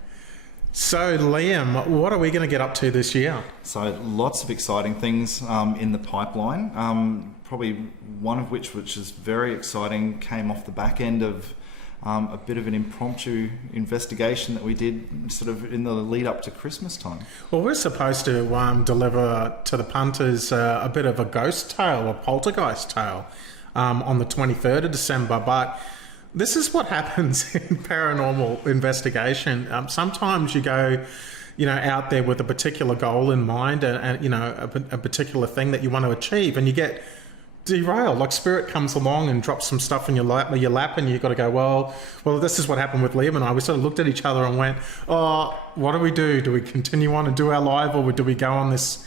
So, Liam, what are we going to get up to this year? So, lots of exciting things in the pipeline. Probably one of which is very exciting, came off the back end of a bit of an impromptu investigation that we did sort of in the lead up to Christmas time. Well, we're supposed to deliver to the punters a bit of a ghost tale, a poltergeist tale, on the 23rd of December, but this is what happens in paranormal investigation. Sometimes you go, you know, out there with a particular goal in mind and you know, a particular thing that you want to achieve, and you get derailed. Like spirit comes along and drops some stuff in your lap, and you've got to go, well, this is what happened with Liam and I. We sort of looked at each other and went, oh, what do we do? Do we continue on and do our live, or do we go on this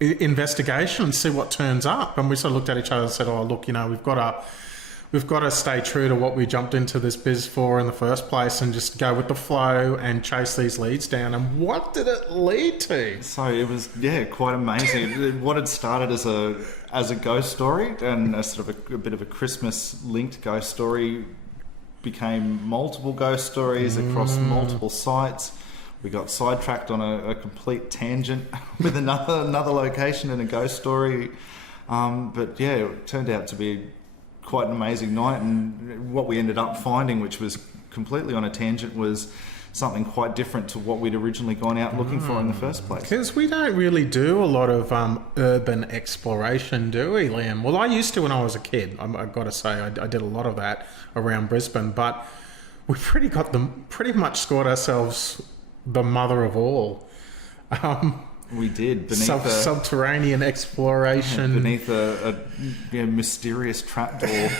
investigation and see what turns up? And we sort of looked at each other and said, oh, look, you know, we've got to stay true to what we jumped into this biz for in the first place and just go with the flow and chase these leads down. And what did it lead to? So it was, yeah, quite amazing. What had started as a ghost story and a sort of a bit of a Christmas-linked ghost story became multiple ghost stories across multiple sites. We got sidetracked on a complete tangent with another location and a ghost story. But yeah, it turned out to be quite an amazing night, and what we ended up finding, which was completely on a tangent, was something quite different to what we'd originally gone out looking for in the first place. Because we don't really do a lot of urban exploration, do we, Liam? Well, I used to when I was a kid. I've got to say, I did a lot of that around Brisbane, but we pretty much scored ourselves the mother of all. We did, beneath subterranean exploration, beneath a mysterious trapdoor.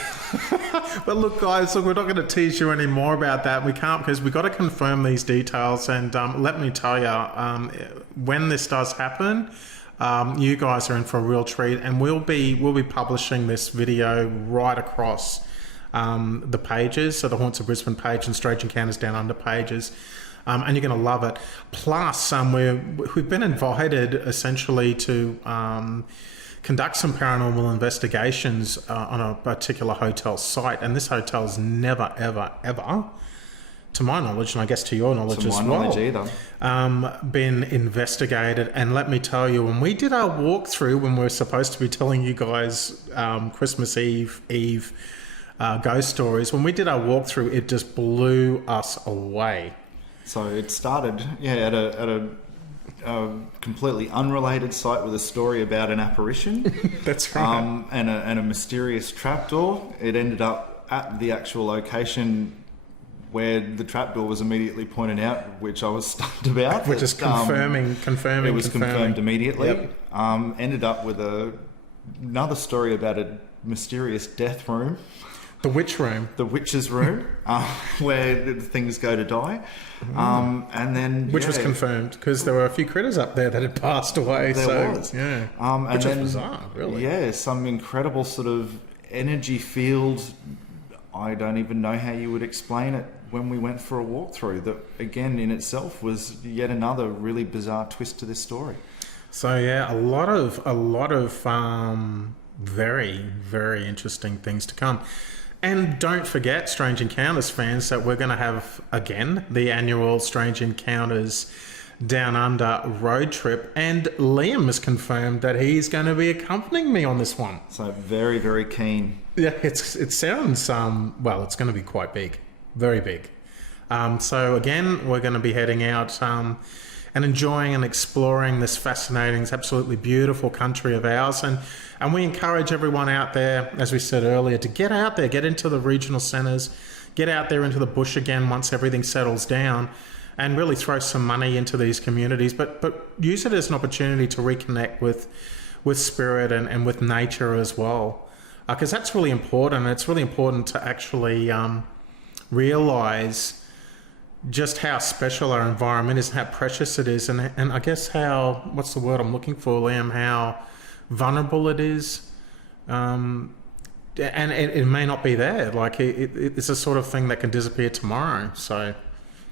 But look, guys, we're not going to tease you any more about that. We can't, because we've got to confirm these details. And let me tell you, when this does happen, you guys are in for a real treat, and we'll be publishing this video right across the pages, so the Haunts of Brisbane page and Strange Encounters Down Under pages. And you're going to love it. Plus, we've been invited essentially to conduct some paranormal investigations on a particular hotel site. And this hotel's never, ever, ever, to my knowledge, and I guess to your knowledge as well, been investigated. And let me tell you, when we did our walkthrough, when we were supposed to be telling you guys Christmas Eve ghost stories, when we did our walkthrough, it just blew us away. So it started, at a completely unrelated site with a story about an apparition. That's right. And a mysterious trapdoor. It ended up at the actual location where the trapdoor was immediately pointed out, which I was stunned about. Which is confirming. It was confirmed immediately. Yep. Ended up with another story about a mysterious death room. The witch room. The witch's room, where things go to die. And then... Which was confirmed, because there were a few critters up there that had passed away. There was. Yeah. Which was bizarre, really. Yeah, some incredible sort of energy field. I don't even know how you would explain it when we went for a walkthrough. That, again, in itself was yet another really bizarre twist to this story. So, yeah, a lot of very, very interesting things to come. And don't forget, Strange Encounters fans, that we're going to have, again, the annual Strange Encounters Downunder road trip, and Liam has confirmed that he's going to be accompanying me on this one. So very, very keen. Yeah, it sounds, well, it's going to be quite big, very big. So again, we're going to be heading out and enjoying and exploring this fascinating, this absolutely beautiful country of ours. And we encourage everyone out there, as we said earlier, to get out there, get into the regional centres, get out there into the bush again once everything settles down, and really throw some money into these communities, but use it as an opportunity to reconnect with spirit and with nature as well, because that's really important. It's really important to actually realise just how special our environment is and how precious it is, and I guess how, what's the word I'm looking for, Liam, how vulnerable it is. And it may not be there. Like it's a sort of thing that can disappear tomorrow. So,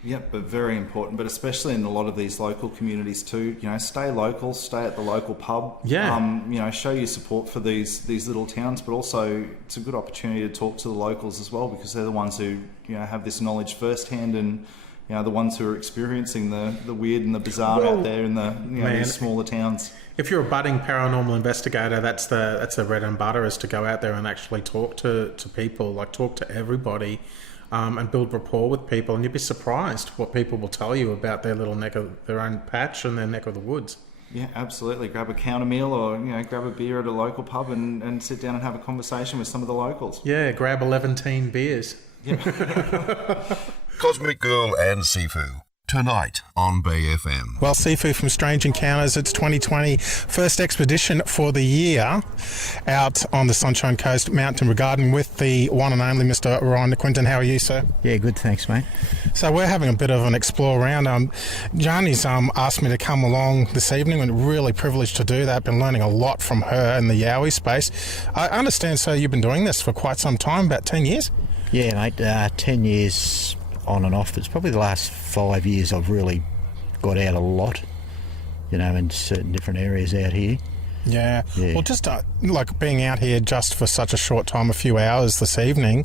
yeah, but very important. But especially in a lot of these local communities too. You know, stay local, stay at the local pub. Yeah. You know, show your support for these little towns, but also it's a good opportunity to talk to the locals as well, because they're the ones who, you know, have this knowledge firsthand, and you know, the ones who are experiencing the weird and the bizarre out there in the, you know, these smaller towns. If you're a budding paranormal investigator, that's the bread and butter, is to go out there and actually talk to people, like talk to everybody, and build rapport with people. And you'd be surprised what people will tell you about their little their own patch and their neck of the woods. Yeah, absolutely. Grab a counter meal, or you know, grab a beer at a local pub and sit down and have a conversation with some of the locals. Yeah, grab 11 beers. Yeah. Cosmic Girl and Sifu, tonight on Bay FM. Well, Sifu from Strange Encounters, it's 2020, first expedition for the year out on the Sunshine Coast, Mount Tibrogargan, with the one and only Mr. Quinton. How are you, sir? Yeah, good, thanks, mate. So we're having a bit of an explore around. Jani's asked me to come along this evening, and really privileged to do that. Been learning a lot from her in the Yowie space. I understand, so you've been doing this for quite some time, about 10 years? Yeah, mate, 10 years on and off. It's probably the last 5 years I've really got out a lot, you know, in certain different areas out here. Yeah. Well, just like being out here just for such a short time, a few hours this evening,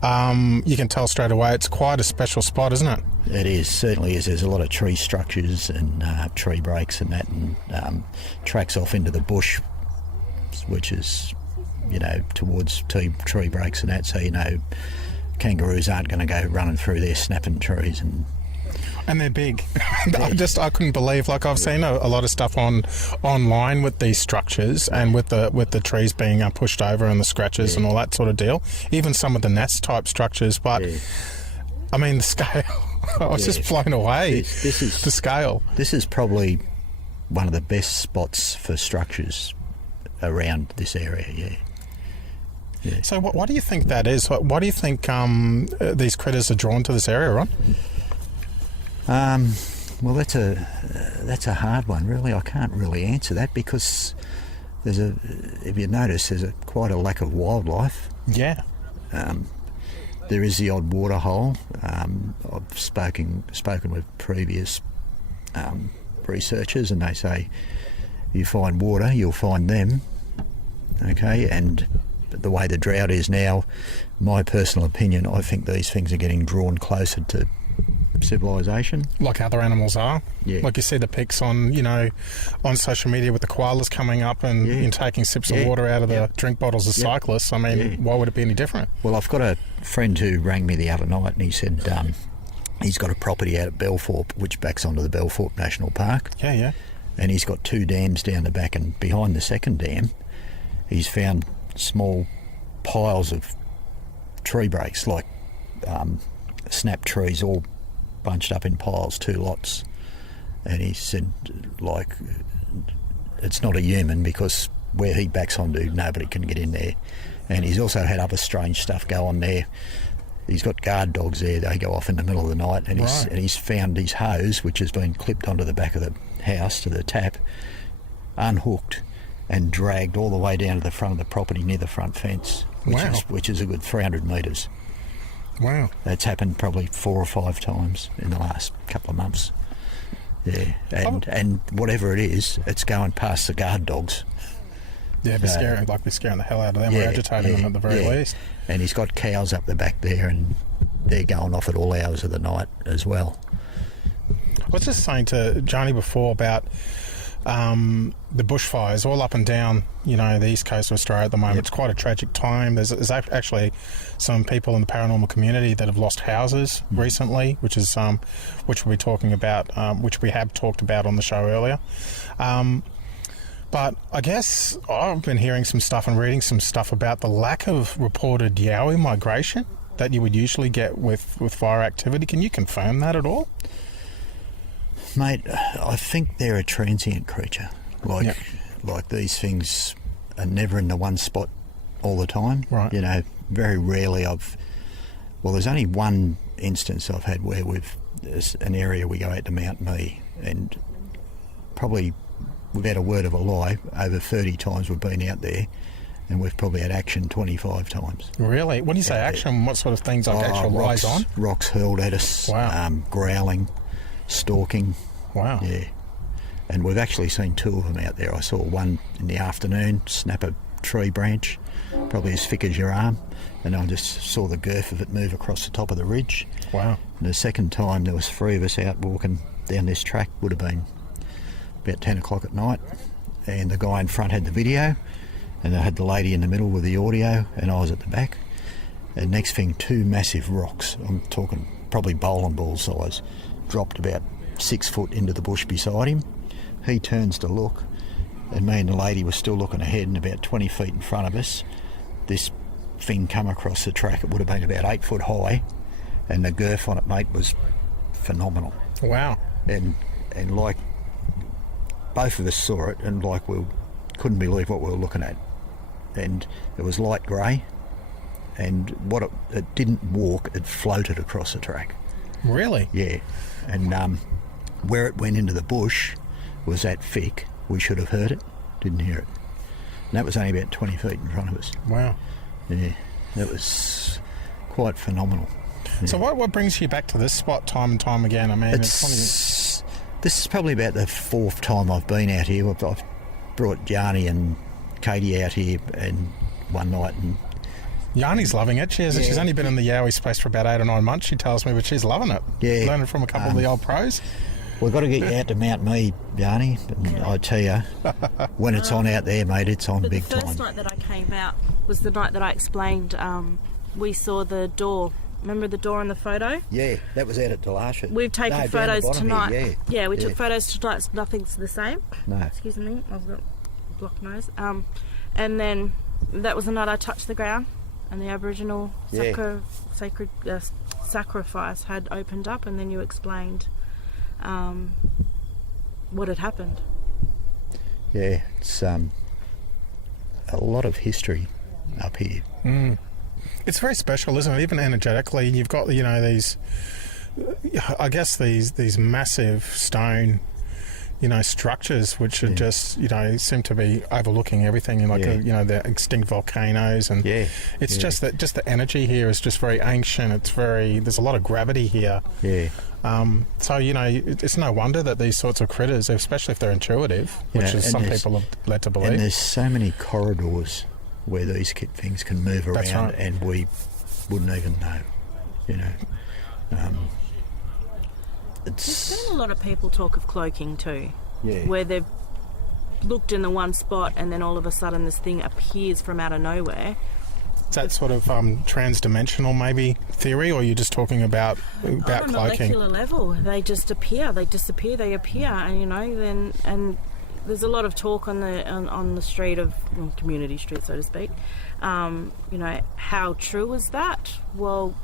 you can tell straight away it's quite a special spot, isn't it? It is, certainly is. There's a lot of tree structures and tree breaks and that, and tracks off into the bush, which is, you know, towards tree breaks and that, so, you know, kangaroos aren't going to go running through there snapping trees. And they're big. I couldn't believe, like, I've seen a lot of stuff online with these structures and with the trees being pushed over and the scratches and all that sort of deal. Even some of the nest type structures, but I mean the scale. I was just blown away. This is the scale. This is probably one of the best spots for structures around this area. Yeah. Yeah. So what do you think that is? What do you think these critters are drawn to this area, Ron? Well, that's a hard one, really. I can't really answer that, because if you notice, there's quite a lack of wildlife. Yeah. There is the odd water hole. I've spoken with previous researchers, and they say you find water, you'll find them. Okay, and the way the drought is now, my personal opinion, I think these things are getting drawn closer to civilization, like other animals are. Yeah. Like you see the pics on social media with the koalas coming up and taking sips of water out of the drink bottles of cyclists. I mean, why would it be any different? Well, I've got a friend who rang me the other night, and he said he's got a property out at Belthorpe which backs onto the Belthorpe National Park. Yeah. And he's got 2 dams down the back, and behind the second dam he's found small piles of tree breaks, like snap trees, all bunched up in piles, 2 lots. And he said, like, it's not a human, because where he backs onto, nobody can get in there. And he's also had other strange stuff go on there. He's got guard dogs there. They go off in the middle of the night, and he's found his hose, which has been clipped onto the back of the house to the tap, unhooked and dragged all the way down to the front of the property near the front fence, which is a good 300 metres. Wow. That's happened probably 4 or 5 times in the last couple of months. Yeah, and whatever it is, it's going past the guard dogs. Yeah, it'd be scary, like we're scaring the hell out of them. We're agitating them at the very least. And he's got cows up the back there, and they're going off at all hours of the night as well. I was just saying to Jani before about the bushfires all up and down, the east coast of Australia at the moment. It's quite a tragic time. There's actually some people in the paranormal community that have lost houses recently, which we'll be talking about, which we have talked about on the show earlier. But I guess I've been hearing some stuff and reading some stuff about the lack of reported Yowie migration that you would usually get with fire activity. Can you confirm that at all? Mate, I think they're a transient creature. Like these things are never in the one spot all the time. Right. Very rarely there's only one instance I've had where there's an area we go out to Mount Me, and probably we've had a word of a lie, over 30 times we've been out there, and we've probably had action 25 times. Really? When you say action, what sort of things, like actual lies on? Rocks hurled at us, growling, stalking. Wow. Yeah. And we've actually seen two of them out there. I saw one in the afternoon snap a tree branch, probably as thick as your arm, and I just saw the girth of it move across the top of the ridge. Wow. And the second time there was three of us out walking down this track, would have been about 10 o'clock at night, and the guy in front had the video, and I had the lady in the middle with the audio, and I was at the back. And next thing, two massive rocks, I'm talking probably bowling ball size, dropped about 6 foot into the bush beside him. He turns to look, and me and the lady were still looking ahead, and about 20 feet in front of us, this thing come across the track. It would have been about 8 foot high, and the girth on it, mate, was phenomenal. Wow. And like, both of us saw it, and like, we couldn't believe what we were looking at. And it was light grey, and it didn't walk, it floated across the track. Really? Yeah. And where it went into the bush was that thick, we should have heard it, didn't hear it. And that was only about 20 feet in front of us. Wow. Yeah, that was quite phenomenal. Yeah. So what brings you back to this spot time and time again? I mean, this is probably about the fourth time I've been out here. I've brought Jani and Katie out here and one night, and Jani's loving it. She's only been in the Yowie space for about 8 or 9 months, she tells me, but she's loving it. Yeah. Learning from a couple of the old pros. We've got to get you out to Mount Me, Jani. And I tell you, when it's on out there, mate, it's on big time. The first night that I came out was the night that I explained we saw the door. Remember the door in the photo? Yeah, that was out at Delasha. We've taken photos tonight. Here, we took photos tonight. Nothing's the same. No. Excuse me, I've got a blocked nose. And then that was the night I touched the ground, and the Aboriginal sacred sacrifice had opened up, and then you explained what had happened. Yeah, it's a lot of history up here. It's very special, isn't it? Even energetically, you've got these, I guess these massive stone, structures which are just seem to be overlooking everything, and the extinct volcanoes, and it's just that the energy here is just very ancient. It's there's a lot of gravity here. Yeah. So it's no wonder that these sorts of critters, especially if they're intuitive, which is some people have led to believe. And there's so many corridors where these things can move around. That's right. And we wouldn't even know. There's been a lot of people talk of cloaking too, where they've looked in the one spot and then all of a sudden this thing appears from out of nowhere. Is that sort of trans-dimensional maybe theory, or are you just talking about On a cloaking? molecular level, they just appear, they disappear, they appear, and and there's a lot of talk on the street of community street, so to speak. How true is that? Well,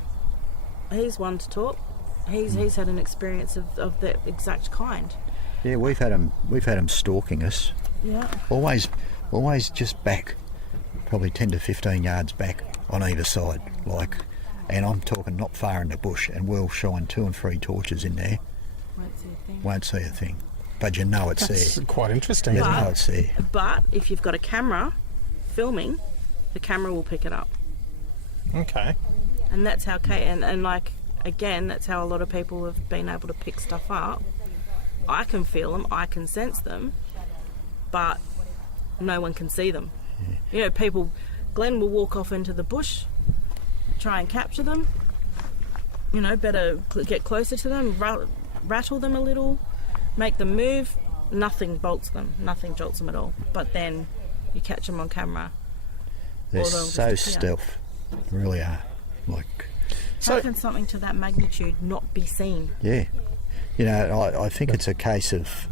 he's one to talk. He's had an experience of that exact kind. Yeah, we've had them stalking us. Yeah. Always just back, probably 10 to 15 yards back on either side, and I'm talking not far in the bush, and we'll shine 2 and 3 torches in there. Won't see a thing. But it's That's there. quite interesting. You know it's there. But if you've got a camera filming, the camera will pick it up. Okay. And that's how again, that's how a lot of people have been able to pick stuff up. I can feel them, I can sense them, but no one can see them. Yeah. Glenn will walk off into the bush, try and capture them, better get closer to them, rattle them a little, make them move. Nothing bolts them, nothing jolts them at all. But then you catch them on camera. They're or they'll so just disappear. stealth. They really are. Like, How can something to that magnitude not be seen? yeah. You know, I think it's a case of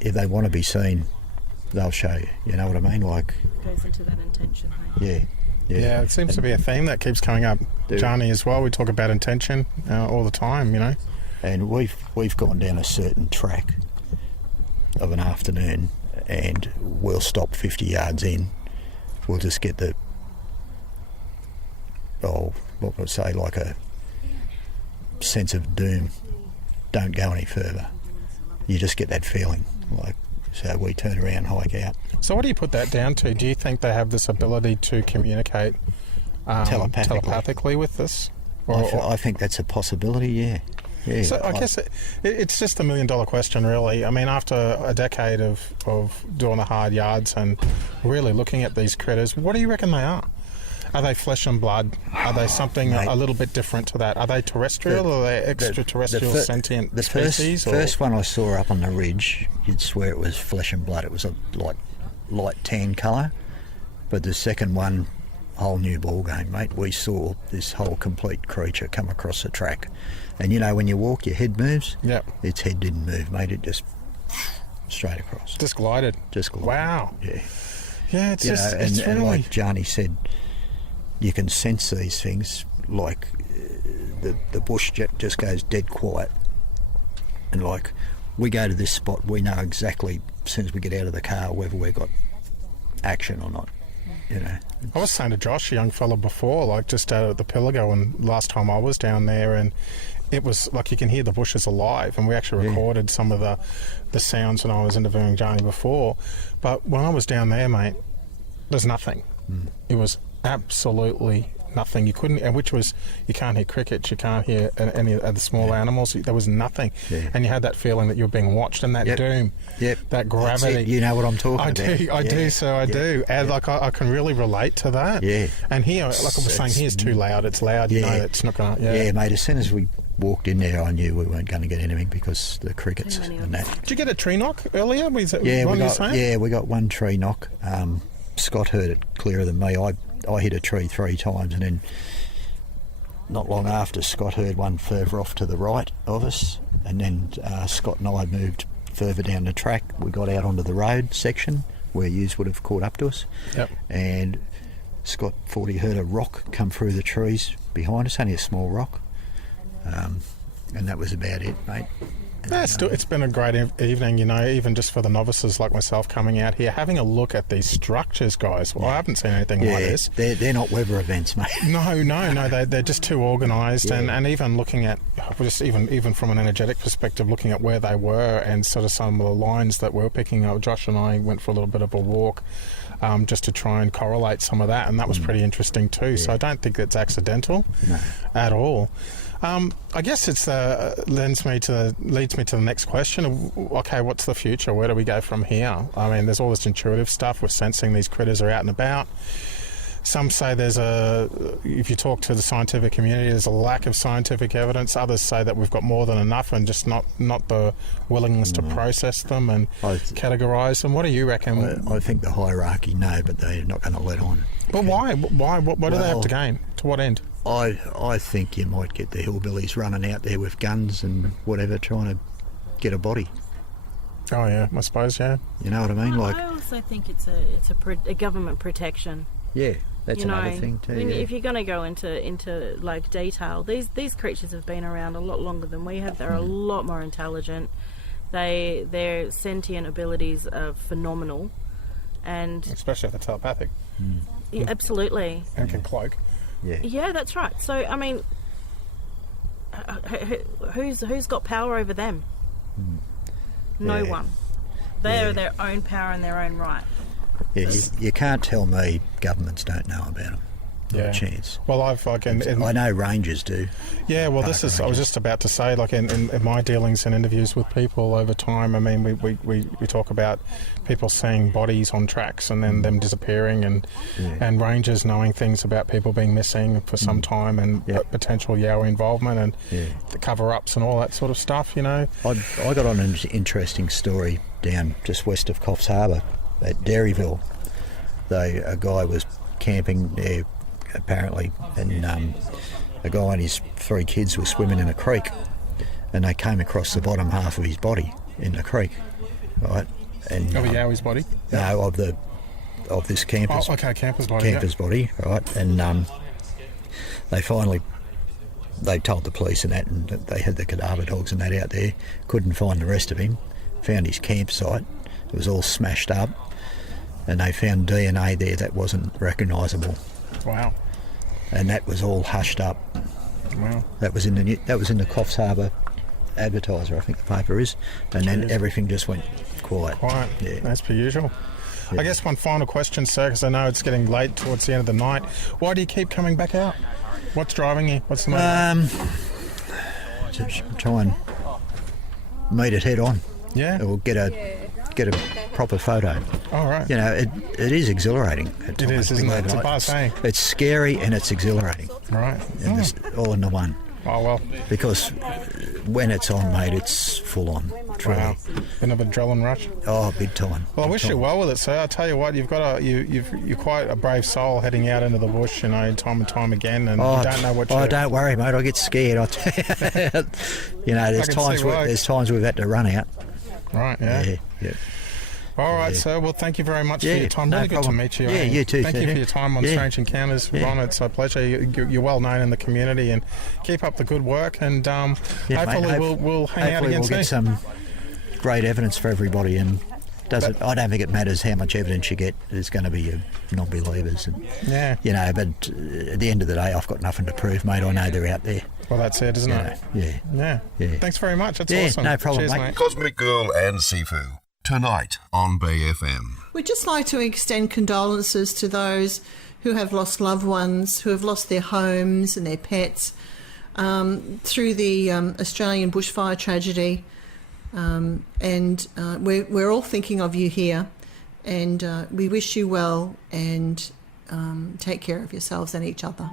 if they want to be seen, they'll show you. You know what I mean? Like, Goes into that intention. Hey? yeah. Yeah, it seems to be a theme that keeps coming up. Jani as well. We talk about intention all the time, you know. And we've gone down a certain track of an afternoon, and we'll stop 50 yards in. We'll just get the what would I say, like a sense of doom. Don't go any further. You just get that feeling. Like, so we turn around and hike out. So what do you put that down to? Do you think they have this ability to communicate telepathically with this? I think that's a possibility, yeah. Yeah, So I guess it's just $1 million question, really. I mean, after a decade of doing the hard yards and really looking at these critters, what do you reckon they are? Are they flesh and blood? Are they something a little bit different to that? Are they terrestrial or are they extraterrestrial sentient species? First one I saw up on the ridge, you'd swear it was flesh and blood. It was a light tan colour. But the second one, whole new ball game, mate. We saw this whole complete creature come across the track. And you know, when you walk, your head moves. Yep. Its head didn't move, mate. It just straight across. Just glided. Wow. Yeah. Yeah, it's You just know, it's and really like Jani said, you can sense these things. Like the bush just goes dead quiet, and like we go to this spot, we know exactly as soon as we get out of the car whether we've got action or not. You know. I was saying to Josh, a young fella before, like just out at the Pilligo, and last time I was down there, and it was like you can hear the bushes alive, and we actually recorded some of the sounds when I was interviewing Jani before. But when I was down there, mate, there's nothing. It was absolutely nothing. You couldn't, and which was, you can't hear crickets, you can't hear any of the small animals. There was nothing, and you had that feeling that you were being watched, and that doom, that gravity. You know what I'm talking about. I do, and like I can really relate to that. Yeah. And here, like I was saying, here's too loud. It's loud. You know, it's not gonna. Yeah, mate. As soon as we walked in there, I knew we weren't going to get anything because the crickets and that. Did you get a tree knock earlier? We got one tree knock. Scott heard it clearer than me. I hit a tree 3 times, and then not long after, Scott heard one further off to the right of us, and then Scott and I moved further down the track. We got out onto the road section where yous would have caught up to us. Yep. And Scott thought he heard a rock come through the trees behind us, only a small rock, and that was about it, mate. Yeah, it's been a great evening, you know, even just for the novices like myself coming out here, having a look at these structures, guys. Well, I haven't seen anything like this. They're not weather events, mate. No, they're just too organised, and even looking at, just even from an energetic perspective, looking at where they were and sort of some of the lines that we're picking up. Josh and I went for a little bit of a walk just to try and correlate some of that, and that was pretty interesting too. So I don't think it's accidental at all. I guess it's leads me to the next question of, okay, what's the future? Where do we go from here? I mean, there's all this intuitive stuff. We're sensing these critters are out and about. Some say if you talk to the scientific community, there's a lack of scientific evidence. Others say that we've got more than enough and just not the willingness to process them and categorise them. What do you reckon? I think the hierarchy know, but they're not going to let on. But why? What do they have to gain? To what end? I think you might get the hillbillies running out there with guns and whatever, trying to get a body. Oh yeah, I suppose, yeah. You know what I mean? I also think it's a government protection. Yeah, that's another thing too. If you're going to go into like detail, these creatures have been around a lot longer than we have. They're a lot more intelligent. Their sentient abilities are phenomenal, and especially if they're telepathic. Yeah, absolutely. And can cloak. Yeah, that's right. So, I mean, who's got power over them? No one. They are their own power in their own right. Yeah, you can't tell me governments don't know about them. Not a chance. Well, I've like I know rangers do. Yeah, well, this is. I was just about to say, like in my dealings and interviews with people over time. I mean, we talk about people seeing bodies on tracks and then them disappearing, and rangers knowing things about people being missing for some time and potential Yowie involvement and the cover-ups and all that sort of stuff. You know, I got on an interesting story down just west of Coffs Harbour at Dairyville. A guy was camping there, apparently, and a guy and his 3 kids were swimming in a creek, and they came across the bottom half of his body in the creek, right? And of a Yowie's body? No, of this camper's. Oh, okay, camper's body. Camper's body, right? And they told the police and that, and they had the cadaver dogs and that out there. Couldn't find the rest of him. Found his campsite. It was all smashed up, and they found DNA there that wasn't recognisable. Wow. And that was all hushed up. Wow. That was in the Coffs Harbour Advertiser, I think the paper is, and then everything just went quiet. Quiet. Yeah. As per usual. Yeah. I guess one final question, sir, because I know it's getting late towards the end of the night. Why do you keep coming back out? What's driving you? What's the matter? To try and meet it head on. Yeah. Or get a proper photo. All right. You know, it is exhilarating. It is, isn't it? It's a buzz, eh? It's scary and it's exhilarating. Right. And it's all in the one. Oh, well. Because when it's on, mate, it's full on. Truly. Wow. Bit of a adrenaline rush. Oh, big time. Well, I wish you well with it, sir. I tell you what, you're quite a brave soul heading out into the bush, you know, time and time again, and you don't know what you're... Oh, don't worry, mate. I get scared. I tell you. You know, there's times we've had to run out. Right. Yeah. Yeah. All right, sir. Well, thank you very much for your time. Really good to meet you. Yeah, you too. Thank you for your time on Strange Encounters, Ron. It's a pleasure. You're well known in the community, and keep up the good work. And hopefully we'll hang out again we'll soon. Get some great evidence for everybody. And I don't think it matters how much evidence you get. There's going to be non-believers. And, you know, but at the end of the day, I've got nothing to prove, mate. I know they're out there. Well, that's it, isn't it? Yeah. Thanks very much. That's awesome. No problem, Cheers, mate. Cosmic Girl and Sifu, tonight on Bay FM. We'd just like to extend condolences to those who have lost loved ones, who have lost their homes and their pets through the Australian bushfire tragedy. And we're all thinking of you here, and we wish you well, and take care of yourselves and each other.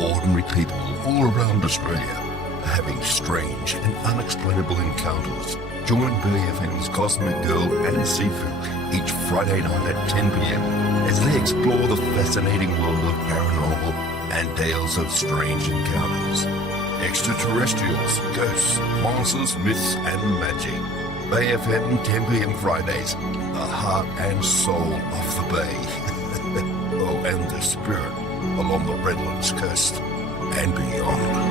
Ordinary people all around Australia are having strange and unexplainable encounters. Join BFM's Cosmic Girl and Sifu each Friday night at 10 p.m. as they explore the fascinating world of paranormal and tales of strange encounters. Extraterrestrials, ghosts, monsters, myths and magic. Bay FM 10 p.m. Fridays, the heart and soul of the Bay. And the spirit along the Redlands coast and beyond.